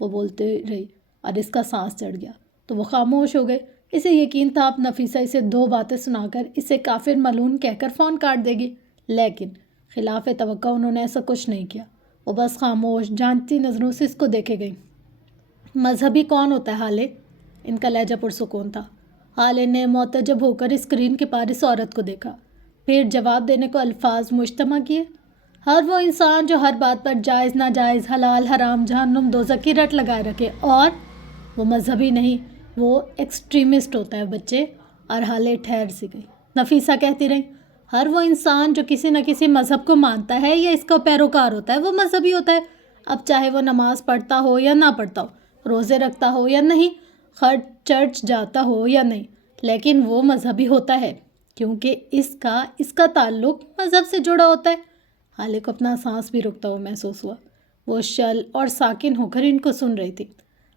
وہ بولتے رہی اور اس کا سانس چڑھ گیا تو وہ خاموش ہو گئے۔ اسے یقین تھا اب نفیسہ اسے دو باتیں سنا کر اسے کافر ملعون کہہ کر فون کاٹ دے گی، لیکن خلاف توقع انہوں نے ایسا کچھ نہیں کیا۔ وہ بس خاموش جانتی نظروں سے اس کو دیکھے گئی۔ مذہبی کون ہوتا ہے حالے؟ ان کا لہجہ پرسکون تھا۔ حالے نے معتجب ہو کر اسکرین کے پار اس عورت کو دیکھا، پھر جواب دینے کو الفاظ مجتمع کیے۔ ہر وہ انسان جو ہر بات پر جائز ناجائز، حلال حرام، جہنم دوزخ کی رٹ لگائے رکھے، اور وہ مذہبی نہیں، وہ ایکسٹریمسٹ ہوتا ہے بچے۔ اور حالے ٹھہر سی گئی۔ نفیسہ کہتی رہی، ہر وہ انسان جو کسی نہ کسی مذہب کو مانتا ہے یا اس کا پیروکار ہوتا ہے، وہ مذہبی ہوتا ہے۔ اب چاہے وہ نماز پڑھتا ہو یا نہ پڑھتا ہو، روزے رکھتا ہو یا نہیں، چرچ جاتا ہو یا نہیں، لیکن وہ مذہبی ہوتا ہے کیونکہ اس کا تعلق مذہب سے جڑا ہوتا ہے۔ حالے کو اپنا سانس بھی رکتا ہوا محسوس ہوا۔ وہ شل اور ساکن ہو کر ان کو سن رہی تھی۔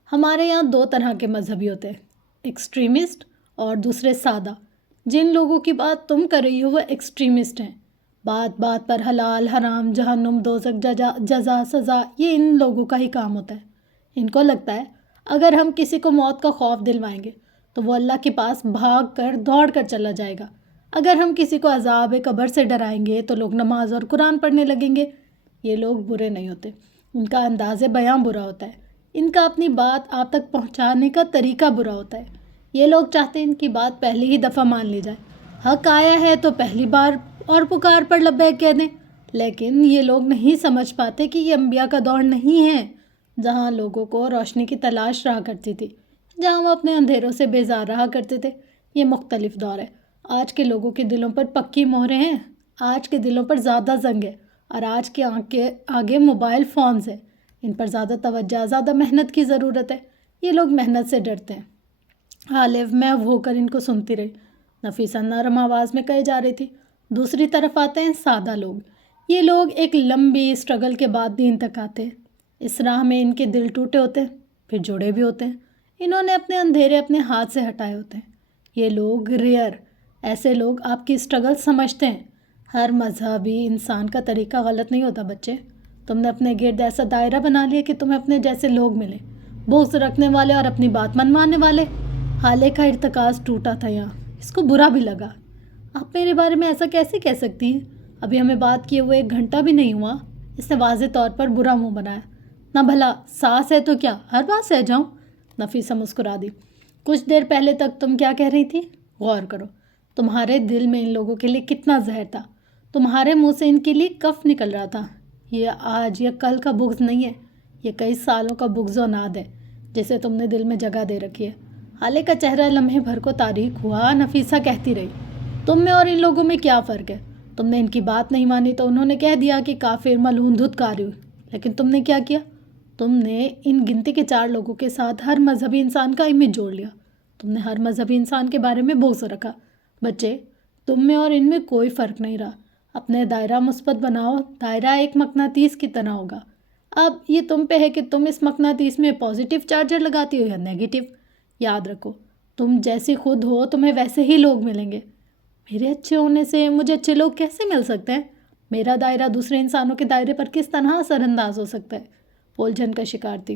ہمارے یہاں دو طرح کے مذہبی ہوتے ہیں، ایکسٹریمسٹ اور دوسرے سادہ۔ جن لوگوں کی بات تم کر رہی ہو وہ ایکسٹریمسٹ ہیں۔ بات بات پر حلال حرام، جہنم دوزخ، جزا سزا، یہ ان لوگوں کا ہی کام ہوتا ہے۔ ان کو لگتا ہے اگر ہم کسی کو موت کا خوف دلوائیں گے تو وہ اللہ کے پاس بھاگ کر دوڑ کر چلا جائے گا۔ اگر ہم کسی کو عذاب قبر سے ڈرائیں گے تو لوگ نماز اور قرآن پڑھنے لگیں گے۔ یہ لوگ برے نہیں ہوتے، ان کا انداز بیاں برا ہوتا ہے، ان کا اپنی بات آپ تک پہنچانے کا طریقہ برا ہوتا ہے۔ یہ لوگ چاہتے ہیں ان کی بات پہلی ہی دفعہ مان لی جائے، حق آیا ہے تو پہلی بار اور پکار پر لبیک کہہ دیں۔ لیکن یہ لوگ نہیں سمجھ پاتے کہ یہ انبیاء کا دور نہیں ہے، جہاں لوگوں کو روشنی کی تلاش رہا کرتی تھی، جہاں وہ اپنے اندھیروں سے بیزار رہا کرتے تھے۔ یہ مختلف دور ہے۔ آج کے لوگوں کے دلوں پر پکی مہریں ہیں، آج کے دلوں پر زیادہ زنگ ہے، اور آج کے آگے موبائل فونز ہیں۔ ان پر زیادہ توجہ، زیادہ محنت کی ضرورت ہے۔ یہ لوگ محنت سے ڈرتے ہیں۔ حالف محو ہو کر ان کو سنتی رہی۔ نفیسہ نرم آواز میں کہے جا رہی تھی، دوسری طرف آتے ہیں سادہ لوگ۔ یہ لوگ ایک لمبی اسٹرگل کے بعد دین تک آتے ہیں۔ اس راہ میں ان کے دل ٹوٹے ہوتے ہیں، پھر جوڑے بھی ہوتے ہیں۔ انہوں نے اپنے اندھیرے اپنے ہاتھ سے ہٹائے ہوتے ہیں۔ یہ لوگ ریئر، ایسے لوگ آپ کی اسٹرگل سمجھتے ہیں۔ ہر مذہبی انسان کا طریقہ غلط نہیں ہوتا بچے۔ تم نے اپنے گرد ایسا دائرہ بنا لیا کہ تمہیں اپنے جیسے لوگ ملیں، بغض رکھنے والے اور اپنی بات منوانے والے۔ حالے کا ارتکاز ٹوٹا تھا یہاں، اس کو برا بھی لگا۔ آپ میرے بارے میں ایسا کیسے کہہ سکتی ہیں؟ ابھی ہمیں بات کیے ہوئے 1 گھنٹہ بھی نہیں ہوا۔ اس نے واضح طور پر برا منہ بنایا۔ نہ بھلا ساس ہے تو کیا ہر بات سہ جاؤں؟ نفیسہ مسکرا دی۔ کچھ دیر پہلے تک تم کیا کہہ رہی تھی؟ غور کرو، تمہارے دل میں ان لوگوں کے لیے کتنا زہر تھا۔ تمہارے منہ سے ان کے لیے کف نکل رہا تھا۔ یہ آج یا کل کا بغض نہیں ہے، یہ کئی سالوں کا بغض و ناد ہے جسے تم نے دل میں جگہ دے رکھی ہے۔ حالے کا چہرہ لمحے بھر کو تاریک ہوا۔ نفیسہ کہتی رہی، تم میں اور ان لوگوں میں کیا فرق ہے؟ تم نے ان کی بات نہیں مانی تو انہوں نے کہہ دیا کہ کافر، ملعون، دھتکاری ہوئی، لیکن تم نے کیا کیا؟ تم نے ان گنتی کے 4 لوگوں کے ساتھ ہر مذہبی انسان کا امیج جوڑ لیا۔ تم نے ہر مذہبی انسان کے بارے میں بغض رکھا۔ بچے، تم میں اور ان میں کوئی فرق نہیں رہا۔ اپنے دائرہ مثبت بناؤ، دائرہ ایک مقناطیس کی طرح ہوگا۔ اب یہ تم پہ ہے کہ تم اس مقناطیس میں پازیٹیو چارجر لگاتی ہو یا نیگیٹو۔ یاد رکھو، تم جیسی خود ہو تمہیں ویسے ہی لوگ ملیں گے۔ میرے اچھے ہونے سے مجھے اچھے لوگ کیسے مل سکتے ہیں؟ میرا دائرہ دوسرے انسانوں کے دائرے پر کس طرح اثر انداز ہو سکتا ہے؟ الجھن کا شکار تھی۔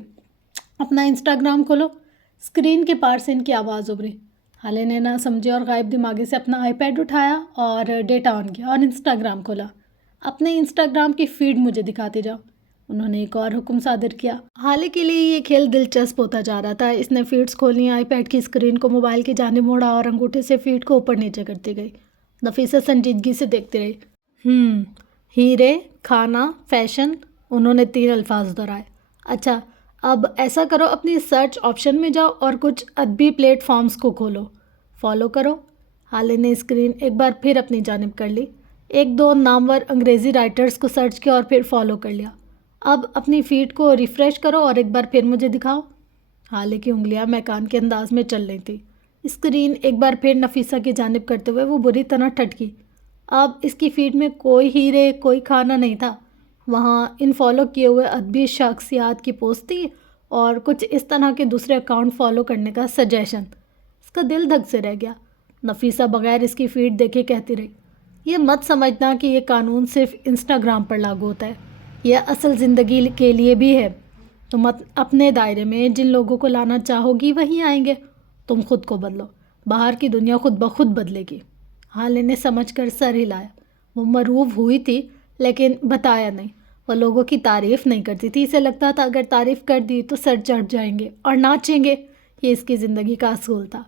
اپنا انسٹاگرام کھولو۔ اسکرین کے پار سے ان کی آواز ابھری۔ حالے نے نہ سمجھے اور غائب دماغی سے اپنا آئی پیڈ اٹھایا اور ڈیٹا آن کیا اور انسٹاگرام کھولا۔ اپنے انسٹاگرام کی فیڈ مجھے دکھاتے جاؤ، انہوں نے ایک اور حکم صادر کیا۔ حالے کے لیے یہ کھیل دلچسپ ہوتا جا رہا تھا۔ اس نے فیڈز کھولنی، آئی پیڈ کی اسکرین کو موبائل کی جانب موڑا اور انگوٹھے سے فیڈ کو اوپر نیچے کرتی گئی۔ نفیسہ سنجیدگی سے دیکھتی رہی۔ ہیرے، کھانا، فیشن، انہوں نے 3 الفاظ دہرائے۔ اچھا، اب ایسا کرو، اپنی سرچ آپشن میں جاؤ اور کچھ ادبی پلیٹ فارمز کو کھولو، فالو کرو۔ حالے نے اسکرین ایک بار پھر اپنی جانب کر لی، 1-2 نامور انگریزی رائٹرز کو سرچ کیا اور پھر فالو کر لیا۔ اب اپنی فیڈ کو ریفریش کرو اور ایک بار پھر مجھے دکھاؤ۔ حالے کی انگلیاں میکان کے انداز میں چل رہی تھی۔ اسکرین ایک بار پھر نفیسہ کی جانب کرتے ہوئے وہ بری طرح ٹھٹکی۔ اب اس کی فیڈ میں کوئی ہیرے، کوئی کھانا نہیں تھا۔ وہاں ان فالو کیے ہوئے ادبی شخصیات کی پوسٹ تھی اور کچھ اس طرح کے دوسرے اکاؤنٹ فالو کرنے کا سجیشن۔ اس کا دل دھک سے رہ گیا۔ نفیسہ بغیر اس کی فیڈ دیکھے کہتی رہی، یہ مت سمجھنا کہ یہ قانون صرف انسٹاگرام پر لاگو ہوتا ہے، یہ اصل زندگی کے لیے بھی ہے۔ تم اپنے دائرے میں جن لوگوں کو لانا چاہو گی وہی آئیں گے۔ تم خود کو بدلو، باہر کی دنیا خود بخود بدلے گی۔ حالے نے سمجھ کر سر ہلایا۔ وہ مرعوب ہوئی تھی لیکن بتایا نہیں۔ وہ لوگوں کی تعریف نہیں کرتی تھی، اسے لگتا تھا اگر تعریف کر دی تو سر چڑھ جائیں گے اور ناچیں گے۔ یہ اس کی زندگی کا اصول تھا۔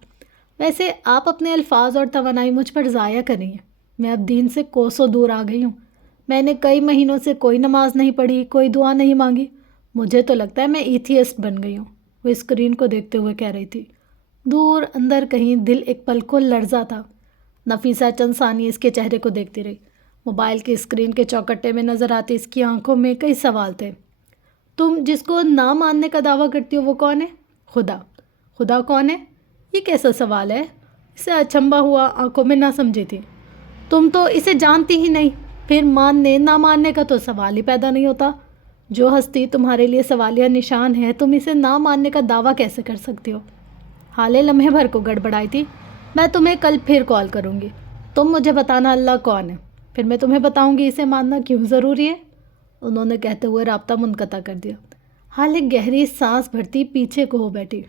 ویسے آپ اپنے الفاظ اور توانائی مجھ پر ضائع کر رہی ہیں۔ میں اب دین سے کوسوں دور آ گئی ہوں۔ میں نے کئی مہینوں سے کوئی نماز نہیں پڑھی، کوئی دعا نہیں مانگی۔ مجھے تو لگتا ہے میں ایتھیسٹ بن گئی ہوں، وہ اسکرین کو دیکھتے ہوئے کہہ رہی تھی۔ دور اندر کہیں دل ایک پل کو لرزا تھا۔ نفیسہ چند ثانیے اس کے چہرے کو دیکھتی رہی۔ موبائل کی اسکرین کے چوکٹے میں نظر آتی اس کی آنکھوں میں کئی سوال تھے۔ تم جس کو نہ ماننے کا دعویٰ کرتی ہو وہ کون ہے؟ خدا۔ خدا کون ہے؟ یہ کیسا سوال ہے؟ اسے اچنبھا ہوا، آنکھوں میں نہ سمجھی تھی۔ تم تو اسے جانتی ہی نہیں، پھر ماننے نہ ماننے کا تو سوال ہی پیدا نہیں ہوتا۔ جو ہستی تمہارے لیے سوالیہ نشان ہے، تم اسے نہ ماننے کا دعویٰ کیسے کر سکتی ہو؟ حالے لمحے بھر کو گڑبڑائی تھی۔ میں تمہیں کل پھر کال کروں گی، تم مجھے بتانا اللہ کون ہے، پھر میں تمہیں بتاؤں گی اسے ماننا کیوں ضروری ہے۔ انہوں نے کہتے ہوئے رابطہ منقطع کر دیا۔ حالے گہری سانس بھرتی پیچھے کو ہو بیٹھی۔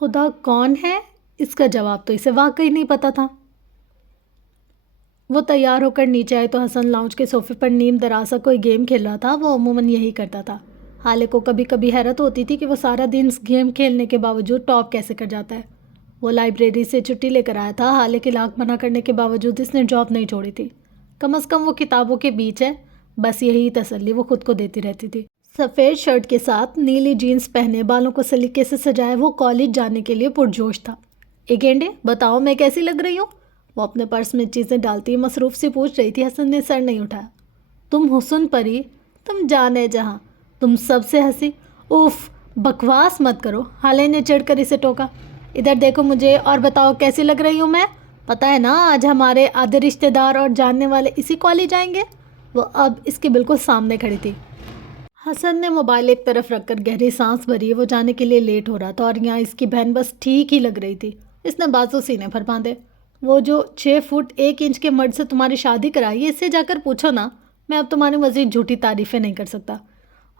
خدا کون ہے؟ اس کا جواب تو اسے واقعی نہیں پتا تھا۔ وہ تیار ہو کر نیچے آئے تو حسن لاؤنج کے صوفے پر نیم دراسا کوئی گیم کھیل رہا تھا۔ وہ عموماً یہی کرتا تھا۔ حالے کو کبھی کبھی حیرت ہوتی تھی کہ وہ سارا دن اس گیم کھیلنے کے باوجود ٹاپ کیسے کر جاتا ہے۔ وہ لائبریری سے چھٹی لے کر آیا تھا۔ حالے کی لاکھ منع کرنے کے باوجود اس نے جاب نہیں چھوڑی تھی۔ کم از کم وہ کتابوں کے بیچ ہے، بس یہی تسلی وہ خود کو دیتی رہتی تھی۔ سفید شرٹ کے ساتھ نیلی جینز پہنے، بالوں کو سلیقے سے سجائے وہ کالج جانے کے لیے پرجوش تھا۔ اے گینڈے، بتاؤ میں کیسی لگ رہی ہوں؟ وہ اپنے پرس میں چیزیں ڈالتی مصروف سی پوچھ رہی تھی۔ حسن نے سر نہیں اٹھایا۔ تم حسن پری، تم جانے جہاں، تم سب سے ہنسی۔ اوف، بکواس مت کرو، حالے نے چڑھ کر اسے ٹوکا۔ ادھر دیکھو مجھے اور بتاؤ کیسی لگ رہی ہوں میں؟ پتہ ہے نا آج ہمارے آدھے رشتہ دار اور جاننے والے اسی کالج آئیں گے۔ وہ اب اس کے بالکل سامنے کھڑی تھی۔ حسن نے موبائل ایک طرف رکھ کر گہری سانس بھری۔ وہ جانے کے لیے لیٹ ہو رہا تھا اور یہاں اس کی بہن بس ٹھیک ہی لگ رہی تھی۔ اس نے بازو سینے پر باندھے۔ وہ جو 6 فٹ 1 انچ کے مرد سے تمہاری شادی کرائی ہے، اس سے جا کر پوچھو نا، میں اب تمہاری مزید جھوٹی تعریفیں نہیں کر سکتا۔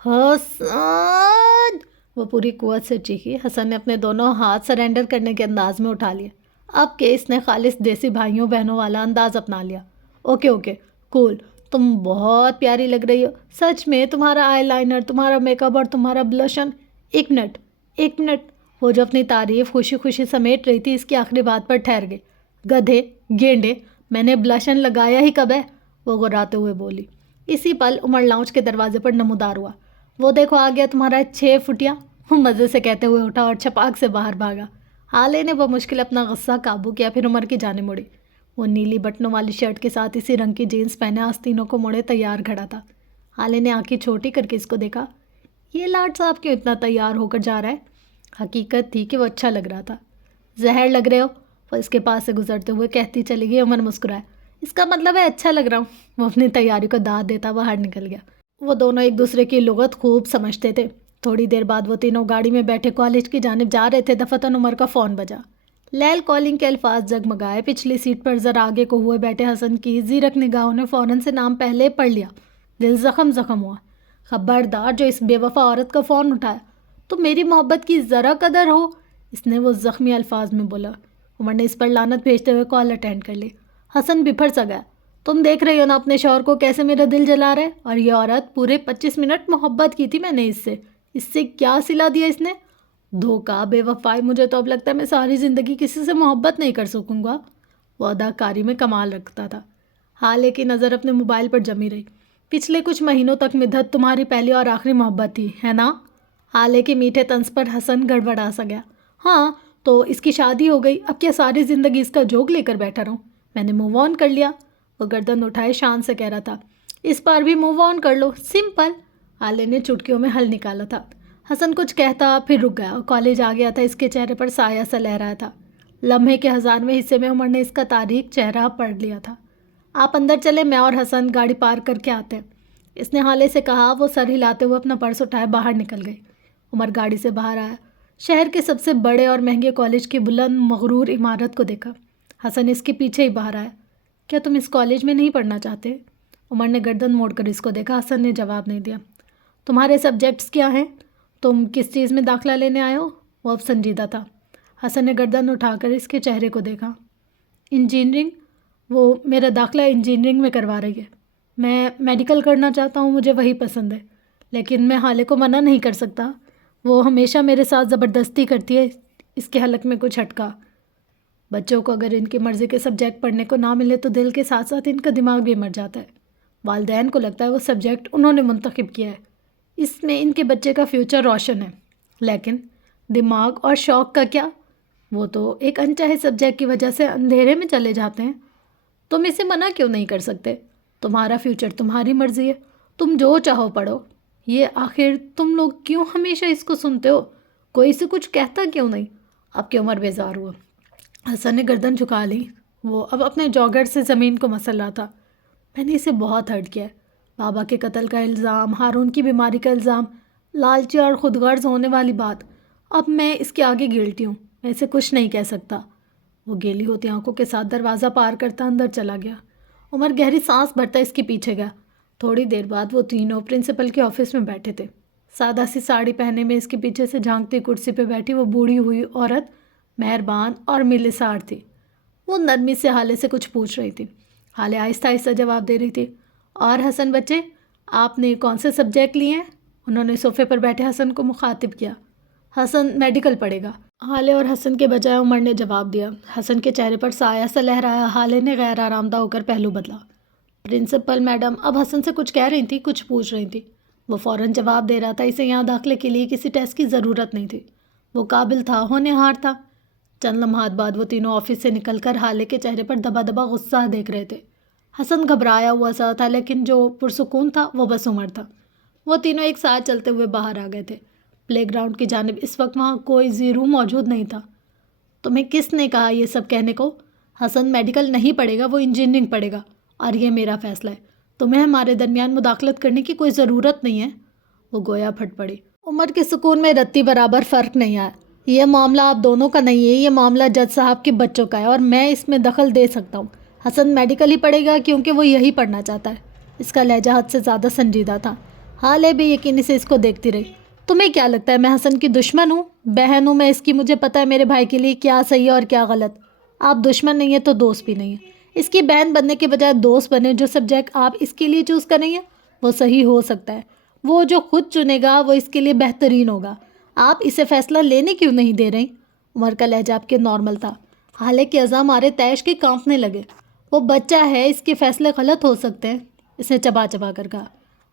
حسن، وہ پوری قوت سے چیخی۔ حسن نے اپنے دونوں ہاتھ سرنڈر کرنے کے انداز میں اٹھا لیے۔ اب کہ اس نے خالص دیسی بھائیوں بہنوں والا انداز اپنا لیا۔ اوکے اوکے، کول، تم بہت پیاری لگ رہی ہو، سچ میں، تمہارا آئی لائنر، تمہارا میک اپ اور تمہارا بلشن۔ ایک منٹ، وہ جو اپنی تعریف خوشی خوشی سمیٹ رہی تھی اس کی آخری بات پر ٹھہر گئی۔ گدھے، گینڈے، میں نے بلشن لگایا ہی کب ہے؟ وہ غراتے ہوئے بولی۔ اسی پل عمر لاؤنج کے دروازے پر نمودار ہوا۔ وہ دیکھو آ گیا تمہارا 6 فٹیا، وہ مزے سے کہتے ہوئے اٹھا اور چھپاک سے باہر بھاگا۔ حالے نے بمشکل اپنا غصہ قابو کیا، پھر عمر کی جانب مڑی۔ وہ نیلی بٹنوں والی شرٹ کے ساتھ اسی رنگ کی جینس پہنے آستینوں کو موڑے تیار کھڑا تھا۔ حالے نے آنکھیں چھوٹی کر کے اس کو دیکھا۔ یہ لاٹ صاحب کیوں اتنا تیار ہو کر جا رہا ہے؟ حقیقت تھی کہ وہ اچھا لگ رہا تھا۔ زہر لگ رہے ہو، وہ اس کے پاس سے گزرتے ہوئے کہتی چلی گئی۔ عمر مسکرائے۔ اس کا مطلب ہے اچھا لگ رہا ہوں۔ وہ اپنی تیاری کو داد دیتا باہر نکل گیا۔ وہ دونوں ایک دوسرے کی لغت خوب سمجھتے تھے۔ تھوڑی دیر بعد وہ تینوں گاڑی میں بیٹھے کالج کی جانب جا رہے تھے۔ دفتن عمر کا فون بجا۔ لیل کالنگ کے الفاظ جگمگائے۔ پچھلی سیٹ پر ذرا آگے کو ہوئے بیٹھے حسن کی زیرک نگاہوں نے فوراً سے نام پہلے پڑھ لیا۔ دل زخم ہوا۔ خبردار جو اس بے وفا عورت کا فون اٹھایا تو میری محبت کی ذرا قدر ہو، اس نے وہ زخمی الفاظ میں بولا۔ عمر نے اس پر لعنت بھیجتے ہوئے کال اٹینڈ کر لی۔ حسن بپھر سا گیا۔ تم دیکھ رہی ہو نا اپنے شوہر کو کیسے میرا دل جلا رہا ہے، اور یہ عورت پورے 25 منٹ محبت کی تھی میں نے اس سے کیا صلہ دیا اس نے؟ دھوکہ، بے وفائی۔ مجھے تو اب لگتا ہے میں ساری زندگی کسی سے محبت نہیں کر سکوں گا۔ وہ اداکاری میں کمال رکھتا تھا۔ حالے کی نظر اپنے موبائل پر جمی رہی۔ پچھلے کچھ مہینوں تک مدحت تمہاری پہلی اور آخری محبت تھی، ہے نا؟ حالے کے میٹھے طنز پر حسن گڑبڑا سا گیا۔ ہاں، تو اس کی شادی ہو گئی، اب کیا ساری زندگی اس کا جوگ لے کر بیٹھا رہوں؟ میں نے موو آن کر لیا۔ وہ گردن اٹھائے شان سے کہہ رہا تھا۔ اس بار بھی موو آن کر لو، سمپل۔ حالے نے چٹکیوں میں حل نکالا تھا۔ حسن کچھ کہتا پھر رک گیا۔ کالج آ گیا تھا، اس کے چہرے پر سایہ سا لہرایا تھا۔ لمحے کے 1000ویں حصے میں عمر نے اس کا تاریک چہرہ پڑھ لیا تھا۔ آپ اندر چلے، میں اور حسن گاڑی پارک کر کے آتے ہیں، اس نے حالے سے کہا۔ وہ سر ہلاتے ہوئے اپنا پرس اٹھائے باہر نکل گئی۔ عمر گاڑی سے باہر آیا۔ شہر کے سب سے بڑے اور مہنگے کالج کی بلند مغرور عمارت کو دیکھا۔ حسن اس کے پیچھے ہی باہر آیا۔ کیا تم اس کالج میں نہیں پڑھنا چاہتے؟ عمر نے گردن موڑ کر اس کو دیکھا۔ حسن نے جواب نہیں دیا۔ تمہارے سبجیکٹس کیا ہیں؟ تم کس چیز میں داخلہ لینے آئے ہو؟ وہ اب سنجیدہ تھا۔ حسن نے گردن اٹھا کر اس کے چہرے کو دیکھا۔ انجینئرنگ؟ وہ میرا داخلہ انجینئرنگ میں کروا رہی ہے۔ میں میڈیکل کرنا چاہتا ہوں، مجھے وہی پسند ہے، لیکن میں حالے کو منع نہیں کر سکتا۔ وہ ہمیشہ میرے ساتھ زبردستی کرتی ہے۔ اس کے حلق میں کچھ اٹکا۔ بچوں کو اگر ان کی مرضی کے سبجیکٹ پڑھنے کو نہ ملے تو دل کے ساتھ ساتھ ان کا دماغ بھی مر جاتا ہے۔ والدین کو لگتا ہے وہ سبجیکٹ انہوں نے منتخب کیا ہے، اس میں ان کے بچے کا فیوچر روشن ہے، لیکن دماغ اور شوق کا کیا؟ وہ تو ایک انچاہے سبجیکٹ کی وجہ سے اندھیرے میں چلے جاتے ہیں۔ تم اسے منع کیوں نہیں کر سکتے؟ تمہارا فیوچر تمہاری مرضی ہے، تم جو چاہو پڑھو۔ یہ آخر تم لوگ کیوں ہمیشہ اس کو سنتے ہو؟ کوئی اسے کچھ کہتا کیوں نہیں؟ اب کی عمر بیزار ہوا۔ حسن نے گردن جھکا لی۔ وہ اب اپنے جاگر سے زمین کو مسل رہا تھا۔ میں نے اسے بہت ہرٹ کیا ہے۔ بابا کے قتل کا الزام، ہارون کی بیماری کا الزام، لالچی اور خود غرض ہونے والی بات، اب میں اس کے آگے گلٹی ہوں، میں اسے کچھ نہیں کہہ سکتا۔ وہ گیلی ہوتی آنکھوں کے ساتھ دروازہ پار کرتا اندر چلا گیا۔ عمر گہری سانس بھرتا اس کے پیچھے گیا۔ تھوڑی دیر بعد وہ تینوں پرنسپل کے آفس میں بیٹھے تھے۔ سادہ سی ساڑی پہنے میں اس کے پیچھے سے جھانکتی کرسی پہ بیٹھی وہ بوڑھی ہوئی عورت مہربان اور ملسار تھی۔ وہ نرمی سے حالے سے کچھ پوچھ رہی تھی۔ حالے آہستہ آہستہ جواب دے رہی تھی۔ اور حسن بچے، آپ نے کون سے سبجیکٹ لیے ہیں؟ انہوں نے صوفے پر بیٹھے حسن کو مخاطب کیا۔ حسن میڈیکل پڑھے گا، حالے اور حسن کے بجائے عمر نے جواب دیا۔ حسن کے چہرے پر سایہ سا لہرایا۔ حالے نے غیر آرامدہ ہو کر پہلو بدلا۔ پرنسپل میڈم اب حسن سے کچھ کہہ رہی تھی، کچھ پوچھ رہی تھی۔ وہ فوراً جواب دے رہا تھا۔ اسے یہاں داخلے کے لیے کسی ٹیسٹ کی ضرورت نہیں تھی، وہ قابل تھا، ہونہار تھا۔ چند لمحات بعد وہ تینوں آفس سے نکل کر حالے کے چہرے پر دبا دبا غصہ دیکھ رہے تھے۔ حسن گھبرایا ہوا سا تھا، لیکن جو پرسکون تھا وہ بس عمر تھا۔ وہ تینوں ایک ساتھ چلتے ہوئے باہر آ گئے تھے۔ پلے گراؤنڈ کی جانب اس وقت وہاں کوئی زیرو موجود نہیں تھا۔ تمہیں کس نے کہا یہ سب کہنے کو؟ حسن میڈیکل نہیں پڑھے گا، وہ انجینئرنگ پڑھے گا، اور یہ میرا فیصلہ ہے۔ تمہیں ہمارے درمیان مداخلت کرنے کی کوئی ضرورت نہیں ہے۔ وہ گویا پھٹ پڑی۔ عمر کے سکون میں رتی برابر فرق نہیں آیا۔ یہ معاملہ آپ دونوں کا نہیں ہے، یہ معاملہ جج صاحب کے بچوں کا ہے، اور میں اس میں دخل دے سکتا ہوں۔ حسن میڈیکل ہی پڑھے گا کیونکہ وہ یہی پڑھنا چاہتا ہے۔ اس کا لہجہ حد سے زیادہ سنجیدہ تھا۔ حالے بھی یقینی سے اس کو دیکھتی رہی۔ تمہیں کیا لگتا ہے میں حسن کی دشمن ہوں؟ بہن ہوں میں اس کی، مجھے پتہ ہے میرے بھائی کے لیے کیا صحیح ہے اور کیا غلط۔ آپ دشمن نہیں ہیں تو دوست بھی نہیں ہیں۔ اس کی بہن بننے کے بجائے دوست بنے۔ جو سبجیکٹ آپ اس کے لیے چوز کریں گے وہ صحیح ہو سکتا ہے، وہ جو خود چنے گا وہ اس کے لیے بہترین ہوگا۔ آپ اسے فیصلہ لینے کیوں نہیں دے رہی؟ عمر کا لہجہ آپ کے نارمل تھا۔ حالے کے اعضاء مارے تیش کے کانپنے لگے۔ وہ بچہ ہے، اس کے فیصلے غلط ہو سکتے ہیں، اس نے چبا چبا کر کہا۔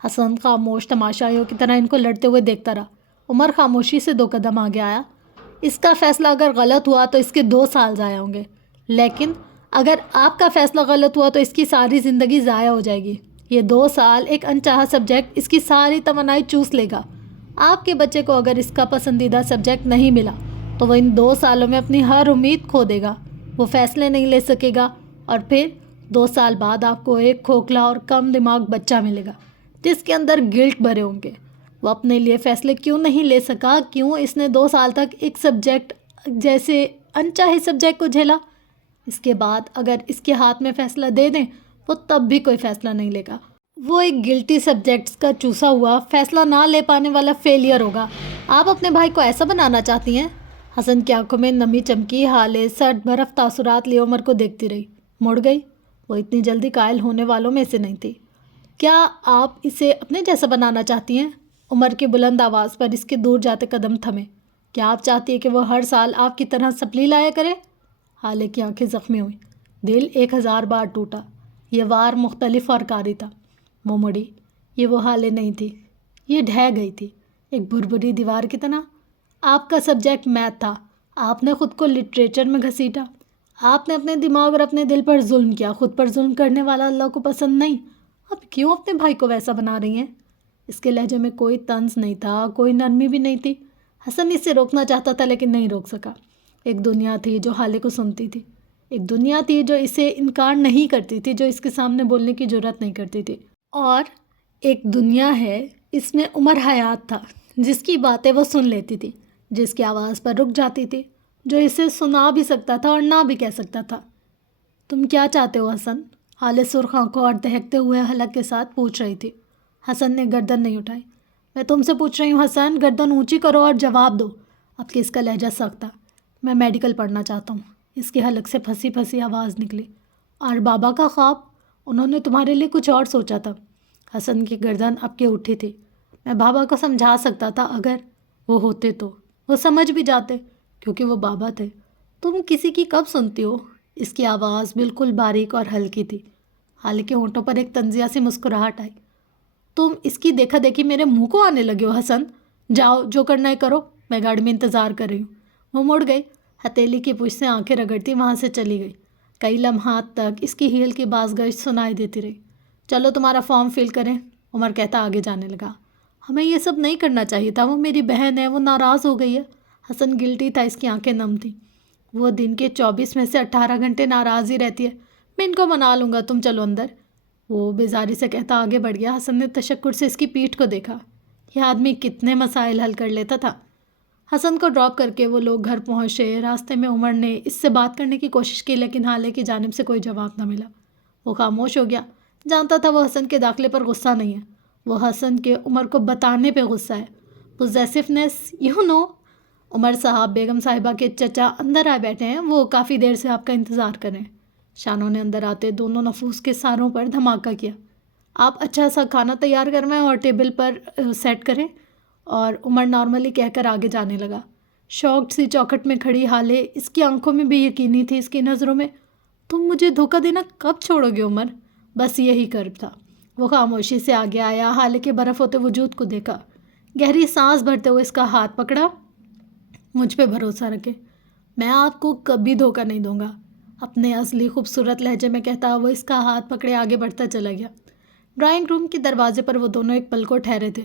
حسن خاموش تماشائیوں کی طرح ان کو لڑتے ہوئے دیکھتا رہا۔ عمر خاموشی سے 2 قدم آگے آیا۔ اس کا فیصلہ اگر غلط ہوا تو اس کے 2 سال ضائع ہوں گے، لیکن اگر آپ کا فیصلہ غلط ہوا تو اس کی ساری زندگی ضائع ہو جائے گی۔ یہ 2 سال ایک انچاہا سبجیکٹ اس کی ساری توانائی چوس لے گا۔ آپ کے بچے کو اگر اس کا پسندیدہ سبجیکٹ نہیں ملا تو وہ ان 2 سالوں میں اپنی ہر امید کھو دے گا، وہ فیصلے نہیں لے سکے گا، اور پھر 2 سال بعد آپ کو ایک کھوکھلا اور کم دماغ بچہ ملے گا جس کے اندر گلٹ بھرے ہوں گے۔ وہ اپنے لیے فیصلے کیوں نہیں لے سکا؟ کیوں اس نے 2 سال تک ایک سبجیکٹ جیسے انچاہے سبجیکٹ کو جھیلا؟ اس کے بعد اگر اس کے ہاتھ میں فیصلہ دے دیں وہ تب بھی کوئی فیصلہ نہیں لے گا۔ وہ ایک گلٹی سبجیکٹس کا چوسا ہوا فیصلہ نہ لے پانے والا فیلئر ہوگا۔ آپ اپنے بھائی کو ایسا بنانا چاہتی ہیں؟ حسن کی آنکھوں میں نمی چمکی۔ حالے سرد برف تاثرات لیے عمر کو دیکھتی رہی، مڑ گئی۔ وہ اتنی جلدی قائل ہونے والوں میں سے نہیں تھی۔ کیا آپ اسے اپنے جیسا بنانا چاہتی ہیں؟ عمر کی بلند آواز پر اس کے دور جاتے قدم تھمے۔ کیا آپ چاہتی ہیں کہ وہ ہر سال آپ کی طرح سپلی لایا کرے؟ حالے کی آنکھیں زخمی ہوئیں، دل 1000 بار ٹوٹا۔ یہ وار مختلف اور کاری تھا۔ وہ مڑی۔ یہ وہ حالے نہیں تھی، یہ ڈھہ گئی تھی ایک بھربھری دیوار کی طرح۔ آپ کا سبجیکٹ میتھ تھا، آپ نے خود کو لٹریچر میں گھسیٹا۔ آپ نے اپنے دماغ اور اپنے دل پر ظلم کیا۔ خود پر ظلم کرنے والا اللہ کو پسند نہیں۔ اب کیوں اپنے بھائی کو ویسا بنا رہی ہیں؟ اس کے لہجے میں کوئی طنز نہیں تھا، کوئی نرمی بھی نہیں تھی۔ حسن اسے روکنا چاہتا تھا لیکن نہیں روک سکا۔ ایک دنیا تھی جو حالے کو سنتی تھی، ایک دنیا تھی جو اسے انکار نہیں کرتی تھی، جو اس کے سامنے بولنے کی جرات نہیں کرتی تھی، اور ایک دنیا ہے اس میں عمر حیات تھا جس کی باتیں وہ سن لیتی تھی، جس کی آواز پر رک جاتی تھی، جو اسے سنا بھی سکتا تھا اور نہ بھی کہہ سکتا تھا۔ تم کیا چاہتے ہو حسن؟ حالے سرخ آنکھوں اور دہکتے ہوئے حلق کے ساتھ پوچھ رہی تھی۔ حسن نے گردن نہیں اٹھائی۔ میں تم سے پوچھ رہی ہوں حسن، گردن اونچی کرو اور جواب دو۔ اب کہ اس کا لہجہ سخت تھا۔ میں میڈیکل پڑھنا چاہتا ہوں۔ اس کے حلق سے پھنسی پھنسی آواز نکلی۔ اور بابا کا خواب؟ انہوں نے تمہارے لیے کچھ اور سوچا تھا۔ حسن کی گردن اب کے اٹھی تھی۔ میں بابا کو سمجھا سکتا تھا، اگر وہ ہوتے تو وہ سمجھ بھی جاتے، کیونکہ وہ بابا تھے۔ تم کسی کی کب سنتی ہو؟ اس کی آواز بالکل باریک اور ہلکی تھی۔ حالے کے ہونٹوں پر ایک طنزیہ سی مسکراہٹ آئی۔ تم اس کی دیکھا دیکھی میرے منہ کو آنے لگے ہو حسن۔ جاؤ، جو کرنا ہے کرو، میں گاڑی میں انتظار کر رہی ہوں۔ وہ مڑ گئی، ہتھیلی کی پشت سے آنکھیں رگڑتی وہاں سے چلی گئی۔ کئی لمحات تک اس کی ہیل کی بازگشت سنائی دیتی رہی۔ چلو تمہارا فارم فل کریں، عمر کہتا آگے جانے لگا۔ ہمیں یہ سب نہیں کرنا چاہیے تھا، وہ میری بہن ہے، وہ ناراض ہو گئی ہے۔ حسن گلٹی تھا، اس کی آنکھیں نم تھیں۔ وہ دن کے 24 میں سے 18 گھنٹے ناراض ہی رہتی ہے، میں ان کو منا لوں گا، تم چلو اندر۔ وہ بیزاری سے کہتا آگے بڑھ گیا۔ حسن نے تشکر سے اس کی پیٹھ کو دیکھا۔ یہ آدمی کتنے مسائل حل کر لیتا تھا۔ حسن کو ڈراپ کر کے وہ لوگ گھر پہنچے۔ راستے میں عمر نے اس سے بات کرنے کی کوشش کی لیکن حالے کی جانب سے کوئی جواب نہ ملا۔ وہ خاموش ہو گیا۔ جانتا تھا وہ حسن کے داخلے پر غصہ نہیں ہے، وہ حسن کے عمر کو بتانے پہ غصہ ہے۔ پوزیسیونیس، عمر صاحب، بیگم صاحبہ کے چچا اندر آئے بیٹھے ہیں، وہ کافی دیر سے آپ کا انتظار کریں۔ شانوں نے اندر آتے دونوں نفوس کے ساروں پر دھماکہ کیا۔ آپ اچھا سا کھانا تیار کروائیں اور ٹیبل پر سیٹ کریں، اور عمر نارملی کہہ کر آگے جانے لگا۔ شاکڈ سی چوکھٹ میں کھڑی حالے اس کی آنکھوں میں بھی یقینی تھی، اس کی نظروں میں۔ تم مجھے دھوکہ دینا کب چھوڑو گے عمر؟ بس یہی کرب تھا۔ وہ خاموشی سے آگے آیا، حالے کے برف ہوتے وجود کو دیکھا، گہری سانس بھرتے ہوئے اس کا ہاتھ پکڑا۔ مجھ پہ بھروسہ رکھے، میں آپ کو کبھی دھوکہ نہیں دوں گا، اپنے اصلی خوبصورت لہجے میں کہتا وہ اس کا ہاتھ پکڑے آگے بڑھتا چلا گیا۔ ڈرائنگ روم کے دروازے پر وہ دونوں ایک پل کو ٹھہرے تھے۔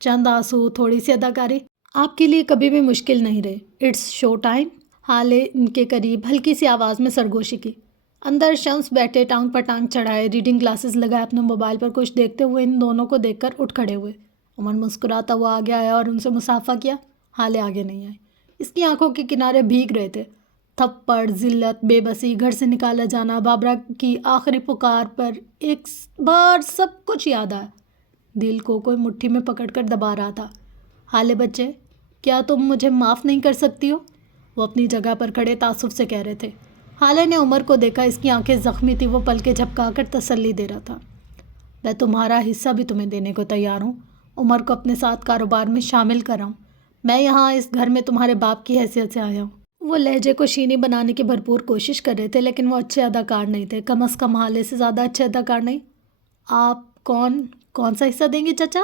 چند آنسو، تھوڑی سی اداکاری، آپ کے لیے کبھی بھی مشکل نہیں رہے۔ It's show time. حالے ان کے قریب ہلکی سی آواز میں سرگوشی کی۔ اندر شمس بیٹھے ٹانگ پر ٹانگ چڑھائے، ریڈنگ گلاسز لگائے اپنے موبائل پر کچھ دیکھتے ہوئے ان دونوں کو دیکھ کر اٹھ کھڑے ہوئے۔ عمر مسکراتا ہوا آگے آیا اور ان سے مصافحہ کیا۔ حالے آگے نہیں آئے، اس کی آنکھوں کے کنارے بھیگ رہے تھے۔ تھپڑ، ذلت، بے بسی، گھر سے نکالا جانا، بابرا کی آخری پکار پر ایک بار سب کچھ یاد آیا۔ دل کو کوئی مٹھی میں پکڑ کر دبا رہا تھا۔ حالے بچے، کیا تم مجھے معاف نہیں کر سکتی ہو؟ وہ اپنی جگہ پر کھڑے تعصب سے کہہ رہے تھے۔ حالے نے عمر کو دیکھا، اس کی آنکھیں زخمی تھی، وہ پلکیں جھپکا کر تسلی دے رہا تھا۔ میں تمہارا حصہ بھی تمہیں دینے کو تیار ہوں، عمر کو اپنے ساتھ کاروبار میں شامل کر رہا ہوں۔ میں یہاں اس گھر میں تمہارے باپ کی حیثیت سے آیا ہوں۔ وہ لہجے کو شینی بنانے کی بھرپور کوشش کر رہے تھے لیکن وہ اچھے اداکار نہیں تھے، کم از کم حالے سے زیادہ اچھے اداکار نہیں۔ آپ کون سا حصہ دیں گے چچا؟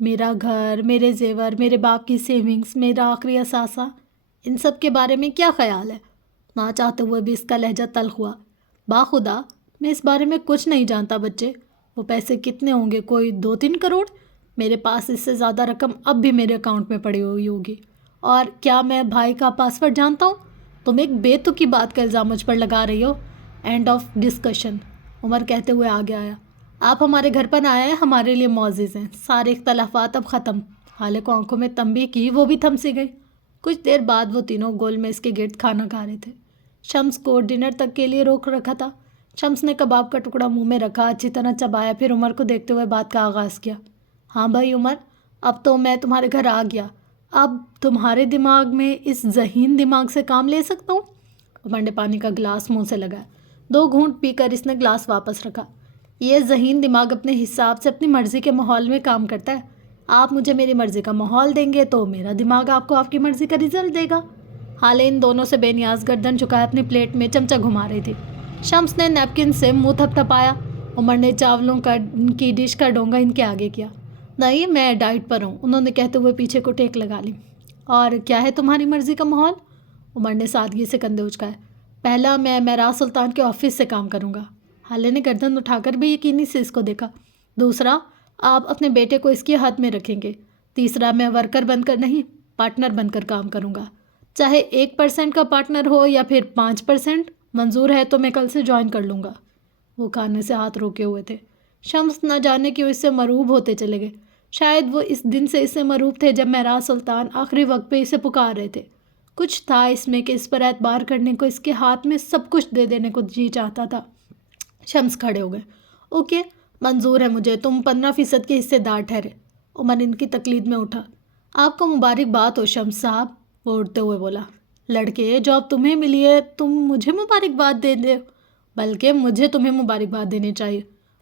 میرا گھر، میرے زیور، میرے باپ کی سیونگز، میرا آخری اثاثہ، ان سب کے بارے میں کیا خیال ہے؟ نہ چاہتے ہوئے بھی اس کا لہجہ تلخ ہوا۔ باخدا میں اس بارے میں کچھ نہیں جانتا بچے۔ وہ پیسے کتنے ہوں گے؟ کوئی 2-3 کروڑ؟ میرے پاس اس سے زیادہ رقم اب بھی میرے اکاؤنٹ میں پڑی ہوئی ہوگی۔ اور کیا میں بھائی کا پاسورڈ جانتا ہوں؟ تم ایک بے تکی بات کا الزام مجھ پر لگا رہی ہو۔ اینڈ آف ڈسکشن، عمر کہتے ہوئے آگے آیا۔ آپ ہمارے گھر پر آئے ہیں، ہمارے لیے معزز ہیں، سارے اختلافات اب ختم۔ خالے کو آنکھوں میں تنبیہ کی، وہ بھی تھم سی گئی۔ کچھ دیر بعد وہ تینوں گول میں اس کے گرد کھانا کھا رہے تھے۔ شمس کو ڈنر تک کے لیے روک رکھا تھا۔ شمس نے کباب کا ٹکڑا منہ میں رکھا، اچھی طرح چبایا، پھر عمر کو دیکھتے ہوئے بات کا آغاز کیا۔ ہاں بھائی عمر، اب تو میں تمہارے گھر آ گیا، اب تمہارے دماغ میں اس ذہین دماغ سے کام لے سکتا ہوں؟ عمر نے پانی کا گلاس منہ سے لگایا۔ 2 گھونٹ پی کر اس نے گلاس واپس رکھا۔ یہ ذہین دماغ اپنے حساب سے اپنی مرضی کے ماحول میں کام کرتا ہے۔ آپ مجھے میری مرضی کا ماحول دیں گے تو میرا دماغ آپ کو آپ کی مرضی کا رزلٹ دے گا۔ خالے ان دونوں سے بے نیاز گردن چکائے اپنی پلیٹ میں چمچہ گھما رہی تھی۔ شمس نے نیپکن سے منہ تھپ تھپایا۔ عمر نے چاولوں کی ڈش کا ڈونگا ان کے آگے کیا۔ نہیں، میں ڈائٹ پر ہوں، انہوں نے کہتے ہوئے پیچھے کو ٹیک لگا لی۔ اور کیا ہے تمہاری مرضی کا ماحول؟ عمر نے سادگی سے کندھے اچکائے۔ پہلا، میں معراج سلطان کے آفس سے کام کروں گا۔ خالے نے گردن اٹھا کر بھی یقینی سے اس کو دیکھا۔ دوسرا، آپ اپنے بیٹے کو اس کی حد میں رکھیں گے۔ تیسرا، میں ورکر بن کر نہیں، پارٹنر بن کر کام کروں گا، چاہے 1% کا پارٹنر ہو یا پھر 5%۔ منظور ہے تو میں کل سے جوائن کر لوں گا۔ وہ کھانے سے ہاتھ روکے ہوئے تھے۔ شمس نہ جانے کیوں اس سے مروب ہوتے چلے گئے۔ شاید وہ اس دن سے اس سے مروب تھے جب معراج سلطان آخری وقت پہ اسے پکار رہے تھے۔ کچھ تھا اس میں کہ اس پر اعتبار کرنے کو، اس کے ہاتھ میں سب کچھ دے دینے کو جی چاہتا تھا۔ شمس کھڑے ہو گئے۔ اوکے، منظور ہے مجھے، تم 15% کے حصے دار ٹھہرے۔ عمر ان کی تقلید میں اٹھا۔ آپ کو مبارکباد ہو شمس صاحب، وہ اٹھتے ہوئے بولا۔ لڑکے، جو اب تمہیں ملی ہے تم مجھے مبارکباد دے دے، بلکہ مجھے تمہیں مبارکباد دینی چاہیے۔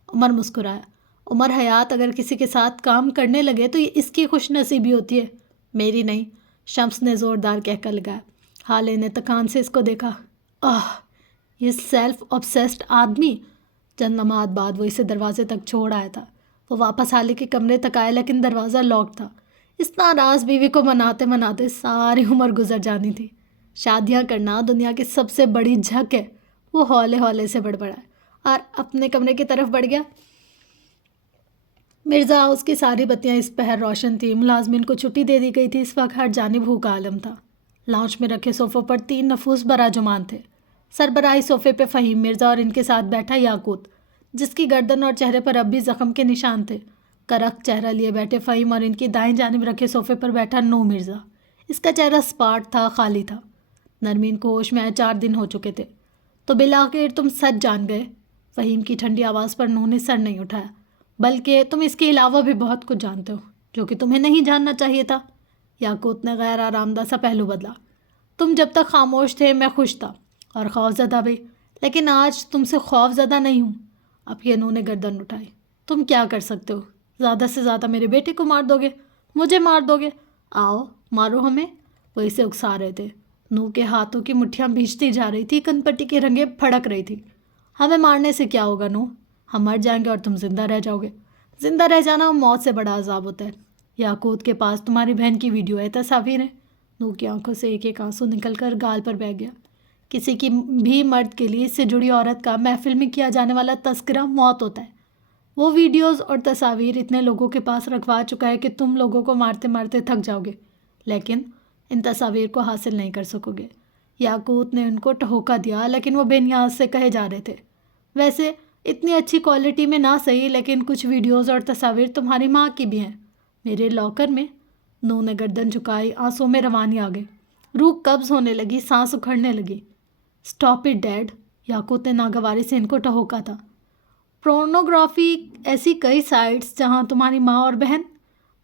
عمر مسکرایا۔ عمر حیات اگر کسی کے ساتھ کام کرنے لگے تو یہ اس کی خوش نصیبی ہوتی ہے، میری نہیں، شمس نے زوردار کہہ کر لگایا۔ خالے نے تکان سے اس کو دیکھا۔ یہ سیلف obsessed آدمی۔ چند لمحات بعد وہ اسے دروازے تک چھوڑ آیا تھا۔ وہ واپس خالے کے کمرے تک آیا لیکن دروازہ لاک تھا۔ اس ناراض بیوی کو مناتے مناتے ساری عمر گزر جانی تھی۔ شادیاں کرنا دنیا کی سب سے بڑی جھک ہے، وہ ہولے ہولے سے بڑبڑایا اور اپنے کمرے کی طرف بڑھ گیا۔ مرزا ہاؤس کی ساری بتیاں اس پہر روشن تھیں۔ ملازمین کو چھٹی دے دی گئی تھی۔ اس وقت ہر جانب بھوک عالم تھا۔ لاؤنج میں رکھے صوفوں پر 3 نفوس براجمان تھے۔ سربراہی صوفے پہ فہیم مرزا اور ان کے ساتھ بیٹھا یاقوت، جس کی گردن اور چہرے پر اب بھی زخم کے نشان تھے۔ کرخت چہرہ لیے بیٹھے فہیم اور ان کی دائیں جانب رکھے صوفے پر بیٹھا نو مرزا۔ اس کا چہرہ سپاٹ تھا، خالی تھا۔ نرمین کو ہوش میں آئے 4 دن ہو چکے تھے۔ تو بالآخر تم سچ جان گئے؟ فہیم کی ٹھنڈی آواز پر نو نے سر نہیں اٹھایا۔ بلکہ تم اس کے علاوہ بھی بہت کچھ جانتے ہو جو کہ تمہیں نہیں جاننا چاہیے تھا۔ یاقوت نے غیر آرامدہ سا پہلو بدلا۔ تم جب تک خاموش تھے میں خوش تھا اور خوف زدہ بھی، لیکن آج تم سے خوف زدہ نہیں ہوں۔ اب یہ نو نے گردن اٹھائی۔ تم کیا کر سکتے ہو؟ زیادہ سے زیادہ میرے بیٹے کو مار دو گے، مجھے مار دو گے۔ آؤ مارو ہمیں۔ وہ اسے اکسا رہے تھے۔ نو کے ہاتھوں کی مٹھیاں بھیجتی جا رہی تھی، کن پٹی کی رنگیں پھڑک رہی تھی۔ ہمیں مارنے سے کیا ہوگا نو؟ ہم مر جائیں گے اور تم زندہ رہ جاؤ گے۔ زندہ رہ جانا موت سے بڑا عذاب ہوتا ہے۔ یاقوت کے پاس تمہاری بہن کی ویڈیو ہے، تصاویر ہیں۔ نو کی آنکھوں سے ایک ایک آنسو نکل کر گال پر بہہ گیا۔ کسی کی بھی مرد کے لیے اس سے جڑی عورت کا محفل میں کیا جانے والا تذکرہ موت ہوتا ہے۔ وہ ویڈیوز اور تصاویر اتنے لوگوں کے پاس رکھوا چکا ہے کہ تم لوگوں کو مارتے مارتے تھک جاؤ گے، لیکن ان تصاویر کو حاصل نہیں کر سکو گے۔ یاقوت نے ان کو ٹھوکا دیا، لیکن وہ بے نیاز سے کہے جا رہے تھے۔ ویسے اتنی اچھی کوالٹی میں نہ صحیح، لیکن کچھ ویڈیوز اور تصاویر تمہاری ماں کی بھی ہیں میرے لاکر میں۔ نو نے گردن جھکائی، آنسوں میں روانی آ گئی۔ روح قبض ہونے لگی، سانس اکھڑنے لگی۔ اسٹاپ اٹ ڈیڈ، یاقوت نے ناگواری سے ان کو ٹھوکا تھا۔ پورنوگرافی، ایسی کئی سائٹس جہاں تمہاری ماں اور بہن۔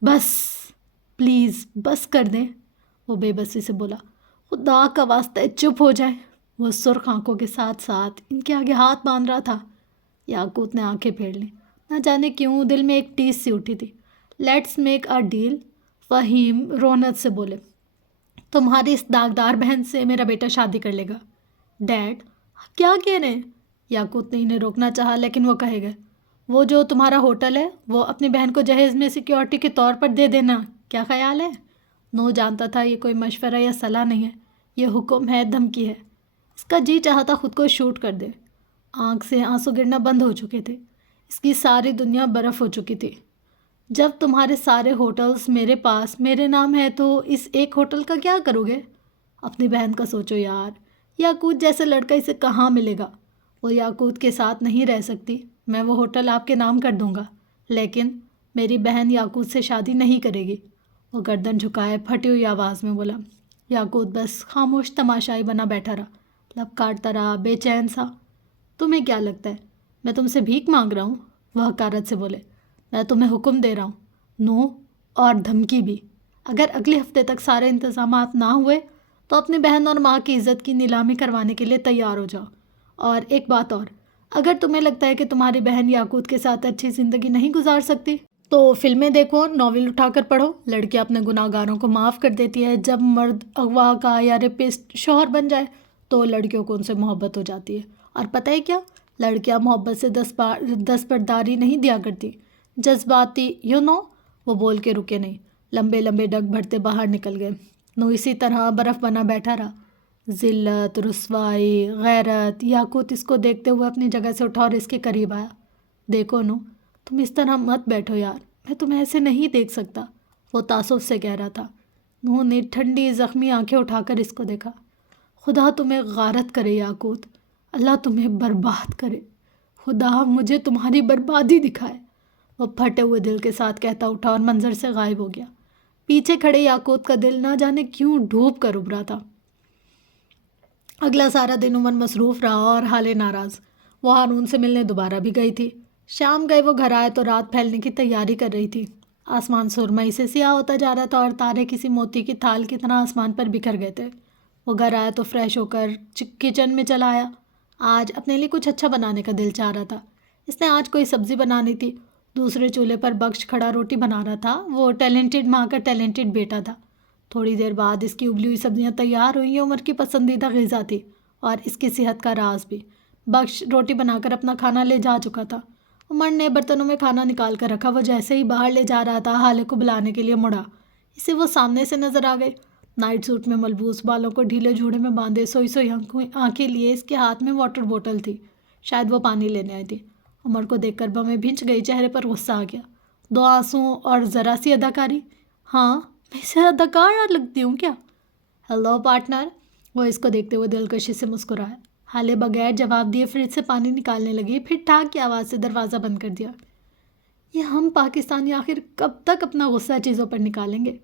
بس پلیز بس کر دیں، وہ بے بسی سے بولا۔ خدا کا واسطہ چپ ہو جائے۔ وہ سرخ آنکھوں کے ساتھ ساتھ ان کے آگے ہاتھ باندھ رہا تھا۔ یاقوت نے آنکھیں پھیر لیں۔ نہ جانے کیوں دل میں ایک ٹیس سی اٹھی تھی۔ Let's make a deal, Faheem رونت سے بولے۔ تمہاری اس داغدار بہن سے میرا بیٹا شادی کر لے گا۔ ڈیڈ کیا کہہ رہے ہیں؟ یاقوت نے انہیں روکنا چاہا لیکن وہ کہے گئے۔ وہ جو تمہارا ہوٹل ہے وہ اپنی بہن کو جہیز میں سیکیورٹی کے طور پر دے دینا، کیا خیال ہے؟ نو جانتا تھا یہ کوئی مشورہ یا صلاح نہیں ہے، یہ حکم ہے، دھمکی ہے۔ اس کا جی چاہتا خود کو شوٹ کر دے۔ آنکھ سے آنسو گرنا بند ہو چکے تھے، اس کی ساری دنیا برف ہو چکی تھی۔ جب تمہارے سارے ہوٹلز میرے پاس میرے نام ہے تو اس ایک ہوٹل کا کیا کرو گے؟ اپنی بہن کا سوچو یار، یاقوت جیسے لڑکا اسے کہاں ملے گا؟ وہ یاقوت کے ساتھ نہیں رہ سکتی۔ میں وہ ہوٹل آپ کے نام کر دوں گا، لیکن میری بہن یاقوت سے شادی نہیں کرے گی۔ وہ گردن جھکائے پھٹی ہوئی آواز میں بولا۔ یاقوت بس خاموش تماشائی بنا بیٹھا رہا، لب کاٹتا رہا، بے چین سا۔ تمہیں کیا لگتا ہے میں تم سے بھیک مانگ رہا ہوں؟ وہ حقارت سے بولے۔ میں تمہیں حکم دے رہا ہوں، نو، اور دھمکی بھی۔ اگر اگلے ہفتے تک سارے انتظامات نہ ہوئے تو اپنی بہن اور ماں کی عزت کی نیلامی کروانے کے لیے تیار ہو جاؤ۔ اور ایک بات اور، اگر تمہیں لگتا ہے کہ تمہاری بہن یاقوت کے ساتھ اچھی زندگی نہیں گزار سکتی تو فلمیں دیکھو، ناول اٹھا کر پڑھو۔ لڑکیاں اپنے گناہ گاروں کو معاف کر دیتی ہے۔ جب مرد اغوا کا یا ریپسٹ شوہر بن جائے تو لڑکیوں کو ان سے محبت ہو جاتی ہے۔ اور پتہ ہے کیا، لڑکیاں محبت سے دستبرداری نہیں دیا کرتی، جذباتی وہ بول کے رکے نہیں، لمبے لمبے ڈگ بھرتے باہر نکل گئے۔ نو اسی طرح برف بنا بیٹھا رہا۔ ذلت، رسوائی، غیرت۔ یاقوت اس کو دیکھتے ہوئے اپنی جگہ سے اٹھا اور اس کے قریب آیا۔ دیکھو نو، تم اس طرح مت بیٹھو یار، میں تمہیں ایسے نہیں دیکھ سکتا، وہ تعصب سے کہہ رہا تھا۔ نو نے ٹھنڈی زخمی آنکھیں اٹھا کر اس کو دیکھا۔ خدا تمہیں غارت کرے یاقوت، اللہ تمہیں برباد کرے، خدا مجھے تمہاری بربادی دکھائے، وہ پھٹے ہوئے دل کے ساتھ کہتا اٹھا اور منظر سے غائب ہو گیا۔ پیچھے کھڑے یاقوت کا دل نہ جانے کیوں ڈوب کر ابھرا تھا۔ اگلا سارا دن عمر مصروف رہا اور حالے ناراض۔ وہ ہارون سے ملنے دوبارہ بھی گئی تھی۔ شام گئے وہ گھر آئے تو رات پھیلنے کی تیاری کر رہی تھی۔ آسمان سرمئی سے سیاہ ہوتا جا رہا تھا اور تارے کسی موتی کی تھال کی طرح آسمان پر بکھر گئے تھے۔ وہ گھر آیا تو فریش ہو کر کچن میں چلا آیا۔ آج اپنے لیے کچھ اچھا بنانے کا دل چاہ رہا تھا۔ اس نے آج کوئی سبزی بنانی تھی۔ دوسرے چولہے پر بخش کھڑا روٹی بنا رہا تھا۔ وہ ٹیلنٹڈ ماں کا ٹیلنٹڈ بیٹا تھا۔ تھوڑی دیر بعد اس کی ابلی ہوئی سبزیاں تیار ہوئیں۔ یہ عمر کی پسندیدہ غذا تھی اور اس کی صحت کا راز بھی۔ بخش روٹی بنا کر اپنا کھانا لے جا چکا تھا۔ عمر نے برتنوں میں کھانا نکال کر رکھا۔ وہ جیسے ہی باہر لے جا رہا تھا، حالے کو بلانے کے لیے مڑا۔ اسے وہ سامنے سے نظر آ گئی، نائٹ سوٹ میں ملبوس، بالوں کو ڈھیلے جوڑے میں باندھے، سوئی سوئی آنکھیں لیے۔ اس کے ہاتھ میں واٹر بوٹل تھی، شاید وہ پانی لینے آئی تھی۔ عمر کو دیکھ کر بمیں بھنچ گئی، چہرے پر غصہ آ گیا۔ دو آنسوں اور ذرا سی اداکاری۔ ہاں، میں اسے اداکار لگتی ہوں کیا؟ ہیلو پارٹنر، وہ اس کو دیکھتے ہوئے دلکشی سے مسکرایا۔ حالے بغیر جواب دیے فریج سے پانی نکالنے لگی، پھر ٹھاک کی آواز سے دروازہ بند کر دیا۔ یہ ہم پاکستانی آخر کب تک اپنا غصہ چیزوں پر نکالیں گے؟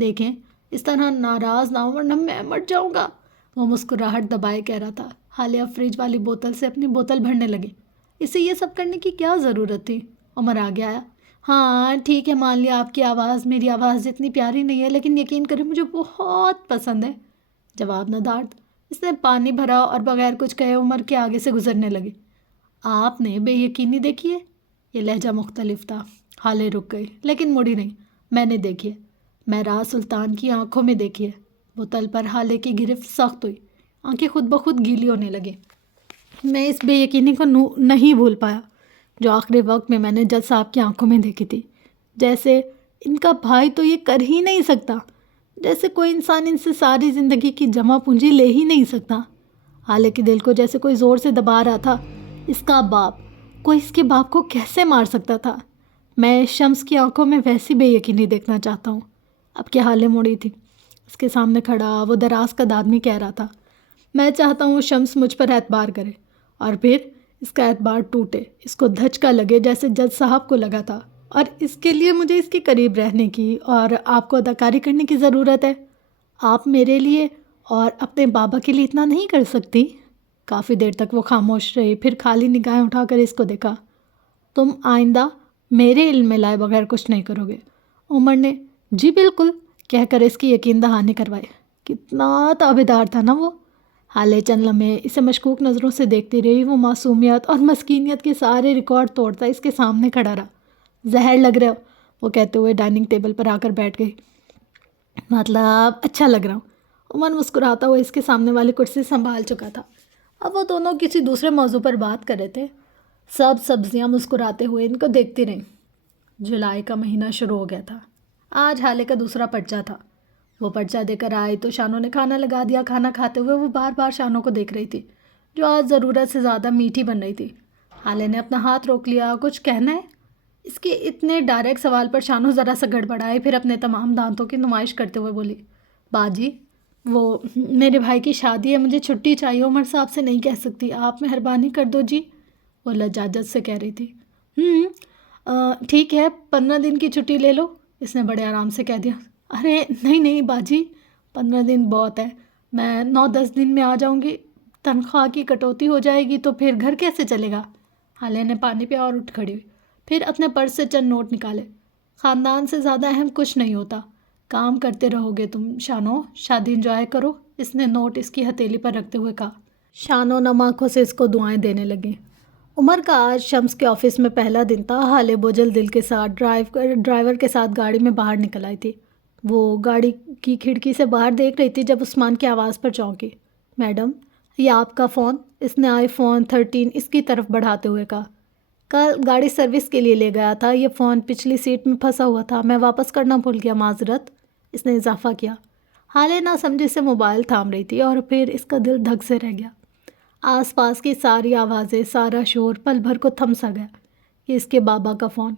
دیکھیں، اس طرح ناراض نہ ہو ورنہ میں مر جاؤں گا، وہ مسکراہٹ دبائے کہہ رہا تھا۔ حالے اب فریج والی بوتل سے اپنی بوتل بھرنے لگی۔ اسے یہ سب کرنے کی کیا ضرورت تھی؟ عمر آگے آیا۔ ہاں ٹھیک ہے، مان لیا آپ کی آواز میری آواز جتنی پیاری نہیں ہے، لیکن یقین کریں مجھے بہت پسند ہے۔ جواب نہ ڈانٹ۔ اس نے پانی بھرا اور بغیر کچھ کہے عمر کے آگے سے گزرنے لگے۔ آپ نے بے یقینی دیکھی ہے؟ یہ لہجہ مختلف تھا۔ حالے رک گئی لیکن مڑی نہیں۔ میں نے دیکھی ہے، میں راز سلطان کی آنکھوں میں دیکھی ہے۔ بوتل پر حالے کی گرفت سخت ہوئی، آنکھیں خود بخود گیلی ہونے لگیں۔ میں اس بے یقینی کو نہیں بھول پایا جو آخری وقت میں نے جج صاحب کی آنکھوں میں دیکھی تھی۔ جیسے ان کا بھائی تو یہ کر ہی نہیں سکتا، جیسے کوئی انسان ان سے ساری زندگی کی جمع پونجی لے ہی نہیں سکتا۔ حالے کے دل کو جیسے کوئی زور سے دبا رہا تھا۔ اس کا باپ، کوئی اس کے باپ کو کیسے مار سکتا تھا؟ میں شمس کی آنکھوں میں ویسی بے یقینی دیکھنا چاہتا ہوں۔ اب کیا حالے موڑی تھی، اس کے سامنے کھڑا وہ دراز قد آدمی کہہ رہا تھا، میں چاہتا ہوں شمس مجھ پر اعتبار کرے اور پھر اس کا اعتبار ٹوٹے، اس کو دھچکا لگے جیسے جج صاحب کو لگا تھا، اور اس کے لیے مجھے اس کے قریب رہنے کی اور آپ کو اداکاری کرنے کی ضرورت ہے۔ آپ میرے لیے اور اپنے بابا کے لیے اتنا نہیں کر سکتی؟ کافی دیر تک وہ خاموش رہی، پھر خالی نگاہیں اٹھا کر اس کو دیکھا۔ تم آئندہ میرے علم میں لائے بغیر کچھ نہیں کرو گے؟ عمر نے جی بالکل کہہ کر اس کی یقین دہانی کروائی۔ کتنا تابعدار تھا نا وہ۔ حالے چند لمحے اسے مشکوک نظروں سے دیکھتی رہی۔ وہ معصومیت اور مسکینیت کے سارے ریکارڈ توڑتا اس کے سامنے کھڑا رہا۔ زہر لگ رہا ہو، وہ کہتے ہوئے ڈائننگ ٹیبل پر آ کر بیٹھ گئی۔ مطلب اچھا لگ رہا ہوں۔ عمر مسکراتا ہوا اس کے سامنے والی کرسی سنبھال چکا تھا۔ اب وہ دونوں کسی دوسرے موضوع پر بات کر رہے تھے۔ سب سبزیاں مسکراتے ہوئے ان کو دیکھتی رہیں۔ جولائی کا مہینہ شروع ہو گیا تھا۔ آج حالے کا دوسرا پرچہ تھا۔ وہ پرچہ دے کر آئی تو شانو نے کھانا لگا دیا۔ کھانا کھاتے ہوئے وہ بار بار شانو کو دیکھ رہی تھی، جو آج ضرورت سے زیادہ میٹھی بن رہی تھی۔ حالے نے اپنا ہاتھ روک لیا۔ کچھ کہنا ہے؟ اس کے اتنے ڈائریکٹ سوال پر شانو ذرا سا گڑبڑائی، پھر اپنے تمام دانتوں کی نمائش کرتے ہوئے بولی، باجی وہ میرے بھائی کی شادی ہے، مجھے چھٹی چاہیے، عمر صاحب سے نہیں کہہ سکتی، آپ مہربانی کر دو جی، وہ لجاجت سے کہہ رہی تھی۔ ٹھیک ہے 15 دن کی چھٹی لے لو، اس نے بڑے آرام سے کہہ دیا۔ ارے نہیں باجی، 15 دن بہت ہے، میں 9-10 دن میں آ جاؤں گی، تنخواہ کی کٹوتی ہو جائے گی تو پھر گھر کیسے چلے گا؟ حالے نے پانی پیا اور اٹھ کھڑی ہوئی، پھر اپنے پرس سے چند نوٹ نکالے۔ خاندان سے زیادہ اہم کچھ نہیں ہوتا، کام کرتے رہو گے تم شانو، شادی انجوائے کرو، اس نے نوٹ اس کی ہتھیلی پر رکھتے ہوئے کہا۔ شانو نم آنکھوں سے اس کو دعائیں دینے لگی۔ عمر کا آج شمس کے آفس میں پہلا دن تھا۔ حالے بوجھل دل کے ساتھ ڈرائیور کے ساتھ گاڑی میں باہر نکل آئی تھی۔ وہ گاڑی کی کھڑکی سے باہر دیکھ رہی تھی جب عثمان کی آواز پر چونکی۔ میڈم یہ آپ کا فون؟ اس نے آئی فون 13 اس کی طرف بڑھاتے ہوئے کہا۔ کل گاڑی سروس کے لیے لے گیا تھا، یہ فون پچھلی سیٹ میں پھنسا ہوا تھا، میں واپس کرنا بھول گیا، معذرت، اس نے اضافہ کیا۔ حالے نہ سمجھے سے موبائل تھام رہی تھی اور پھر اس کا دل دھک سے رہ گیا۔ آس پاس کی ساری آوازیں، سارا شور پل بھر کو تھم سا گیا۔ یہ اس کے بابا کا فون،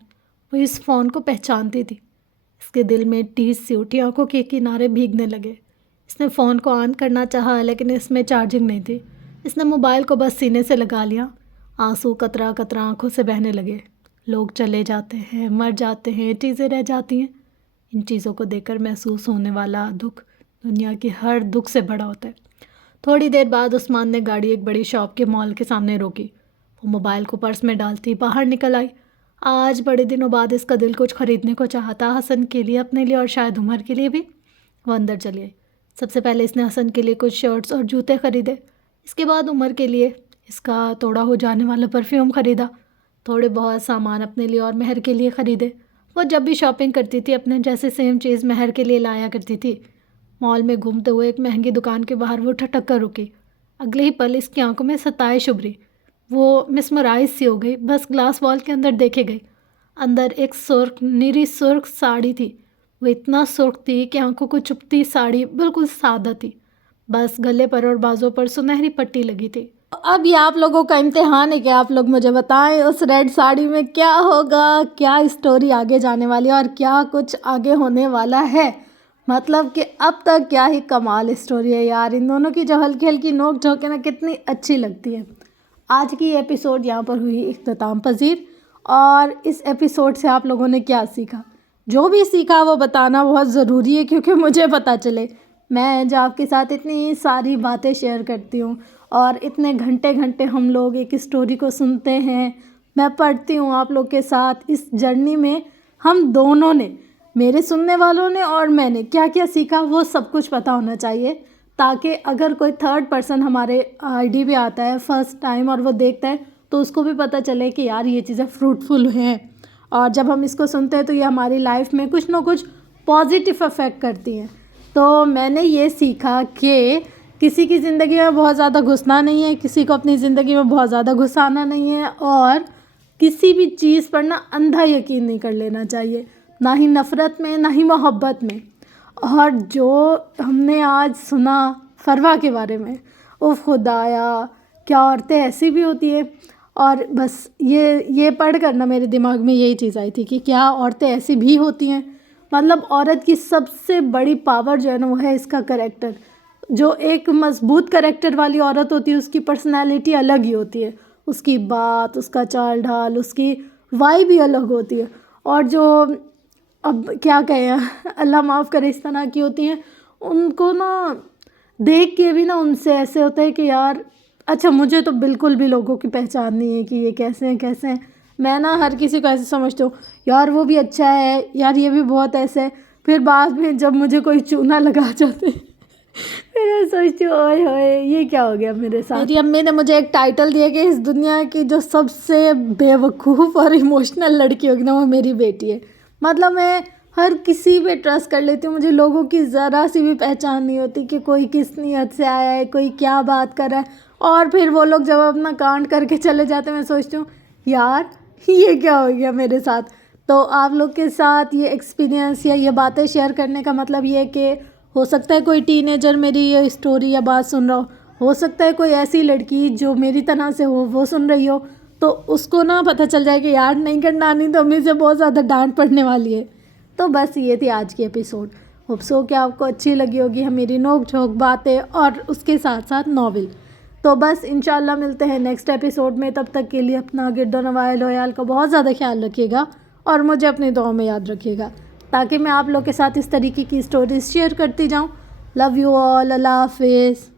وہ اس فون کو پہچانتی تھی۔ اس کے دل میں ٹیس سی اٹھی، آنکھوں کے کنارے بھیگنے لگے۔ اس نے فون کو آن کرنا چاہا لیکن اس میں چارجنگ نہیں تھی۔ اس نے موبائل کو بس سینے سے لگا لیا۔ آنسو قطرہ قطرہ آنکھوں سے بہنے لگے۔ لوگ چلے جاتے ہیں، مر جاتے ہیں، چیزیں رہ جاتی ہیں۔ ان چیزوں کو دیکھ کر محسوس ہونے والا دکھ دنیا کے ہر دکھ سے بڑا ہوتا ہے۔ تھوڑی دیر بعد عثمان نے گاڑی ایک بڑی شاپ کے مال کے سامنے روکی۔ وہ موبائل کو پرس میں ڈالتی باہر نکل آئی۔ آج بڑے دنوں بعد اس کا دل کچھ خریدنے کو چاہتا، حسن کے لیے، اپنے لیے اور شاید عمر کے لیے بھی۔ وہ اندر چلی آئی۔ سب سے پہلے اس نے حسن کے لیے کچھ شرٹس اور جوتے خریدے، اس کے بعد عمر کے لیے اس کا توڑا ہو جانے والا پرفیوم خریدا، تھوڑے بہت سامان اپنے لیے اور مہر کے لیے خریدے۔ وہ جب بھی شاپنگ کرتی تھی اپنے جیسے سیم چیز مہر کے لیے لایا کرتی تھی۔ مال میں گھومتے ہوئے ایک مہنگی دکان کے باہر وہ ٹھٹک کر رکی۔ اگلے ہی پل اس کی آنکھوں میں ستائش ابھری۔ وہ مسمرائز سی ہو گئی، بس گلاس وال کے اندر دیکھے گئی۔ اندر ایک سرخ نیری سرخ ساڑی تھی۔ وہ اتنا سرخ تھی کہ آنکھوں کو چپتی ساڑی بالکل سادہ تھی، بس گلے پر اور بازوں پر سنہری پٹی لگی تھی۔ اب یہ آپ لوگوں کا امتحان ہے کہ آپ لوگ مجھے بتائیں اس ریڈ ساڑی میں کیا ہوگا، کیا اسٹوری آگے جانے والی اور کیا کچھ آگے ہونے والا ہے۔ مطلب کہ اب تک کیا ہی کمال اسٹوری ہے یار، ان دونوں کی جو ہلکی ہلکی نوک جھونک ہے نا کتنی اچھی لگتی ہے۔ آج کی ایپیسوڈ یہاں پر ہوئی اختتام پذیر، اور اس ایپیسوڈ سے آپ لوگوں نے کیا سیکھا؟ جو بھی سیکھا وہ بتانا بہت ضروری ہے کیونکہ مجھے پتہ چلے۔ میں جو آپ کے ساتھ اتنی ساری باتیں شیئر کرتی ہوں اور اتنے گھنٹے گھنٹے ہم لوگ ایک اسٹوری کو سنتے ہیں، میں پڑھتی ہوں آپ لوگ کے ساتھ، اس جرنی میں ہم دونوں نے، میرے سننے والوں نے اور میں نے کیا کیا سیکھا وہ سب کچھ پتہ ہونا چاہیے، تاکہ اگر کوئی تھرڈ پرسن ہمارے آئی ڈی پہ آتا ہے فرسٹ ٹائم اور وہ دیکھتا ہے تو اس کو بھی پتہ چلے کہ یار یہ چیزیں فروٹفل ہیں، اور جب ہم اس کو سنتے ہیں تو یہ ہماری لائف میں کچھ نہ کچھ پازیٹیو افیکٹ کرتی ہیں۔ تو میں نے یہ سیکھا کہ کسی کی زندگی میں بہت زیادہ گھسنا نہیں ہے، کسی کو اپنی زندگی میں بہت زیادہ گھسانا نہیں ہے، اور کسی بھی چیز پر نہ اندھا یقین نہیں کر لینا چاہیے، نہ ہی نفرت میں نہ ہی محبت میں۔ اور جو ہم نے آج سنا فروا کے بارے میں، او خدایا کیا عورتیں ایسی بھی ہوتی ہیں، اور بس یہ پڑھ کر نا میرے دماغ میں یہی چیز آئی تھی کہ کیا عورتیں ایسی بھی ہوتی ہیں۔ مطلب عورت کی سب سے بڑی پاور جو ہے نا وہ ہے اس کا کریکٹر۔ جو ایک مضبوط کریکٹر والی عورت ہوتی ہے اس کی پرسنالٹی الگ ہی ہوتی ہے، اس کی بات، اس کا چال ڈھال، اس کی وائب بھی الگ ہوتی ہے۔ اور جو اب کیا کہیں اللہ معاف کرے اس طرح کی ہوتی ہیں، ان کو نا دیکھ کے بھی نا ان سے ایسے ہوتا ہے کہ یار اچھا مجھے تو بالکل بھی لوگوں کی پہچان نہیں ہے کہ یہ کیسے ہیں۔ میں نا ہر کسی کو ایسے سمجھتا ہوں یار وہ بھی اچھا ہے، یار یہ بھی بہت ایسے ہے، پھر بعد میں جب مجھے کوئی چونا لگا جاتے پھر میں سوچتی ہوں اوئے ہوئے یہ کیا ہو گیا میرے ساتھ۔ میری امی نے مجھے ایک ٹائٹل دیا کہ اس دنیا کی جو سب سے بے وقوف اور ایموشنل لڑکی ہوگی نا وہ میری بیٹی ہے۔ مطلب میں ہر کسی پہ ٹرسٹ کر لیتی ہوں، مجھے لوگوں کی ذرا سی بھی پہچان نہیں ہوتی کہ کوئی کس نیت سے آیا ہے، کوئی کیا بات کر رہا ہے، اور پھر وہ لوگ جب اپنا کانڈ کر کے چلے جاتے ہیں میں سوچتی ہوں یار یہ کیا ہو گیا میرے ساتھ. تو آپ لوگ کے ساتھ یہ ایکسپیرینس یا یہ باتیں شیئر کرنے کا مطلب یہ ہے کہ ہو سکتا ہے کوئی ٹین ایجر میری یہ اسٹوری یا بات سن رہا ہو سکتا ہے کوئی ایسی لڑکی جو میری طرح سے ہو وہ سن رہی ہو, تو اس کو نا پتہ چل جائے کہ یار نہیں کرنا نہیں تو امی سے بہت زیادہ ڈانٹ پڑنے والی ہے. تو بس یہ تھی آج کی ایپیسوڈ. ہوپ سو کہ آپ کو اچھی لگی ہوگی میری نوک جھوک باتیں اور اس کے ساتھ ساتھ ناول. تو بس انشاءاللہ ملتے ہیں نیکسٹ ایپیسوڈ میں. تب تک کے لیے اپنا گرد و نواح لویال کا بہت زیادہ خیال رکھیے گا اور مجھے اپنی دعاؤں میں یاد رکھیے گا تاکہ میں آپ لوگ کے ساتھ اس طریقے کی اسٹوریز شیئر کرتی جاؤں. Love you all. اللہ حافظ.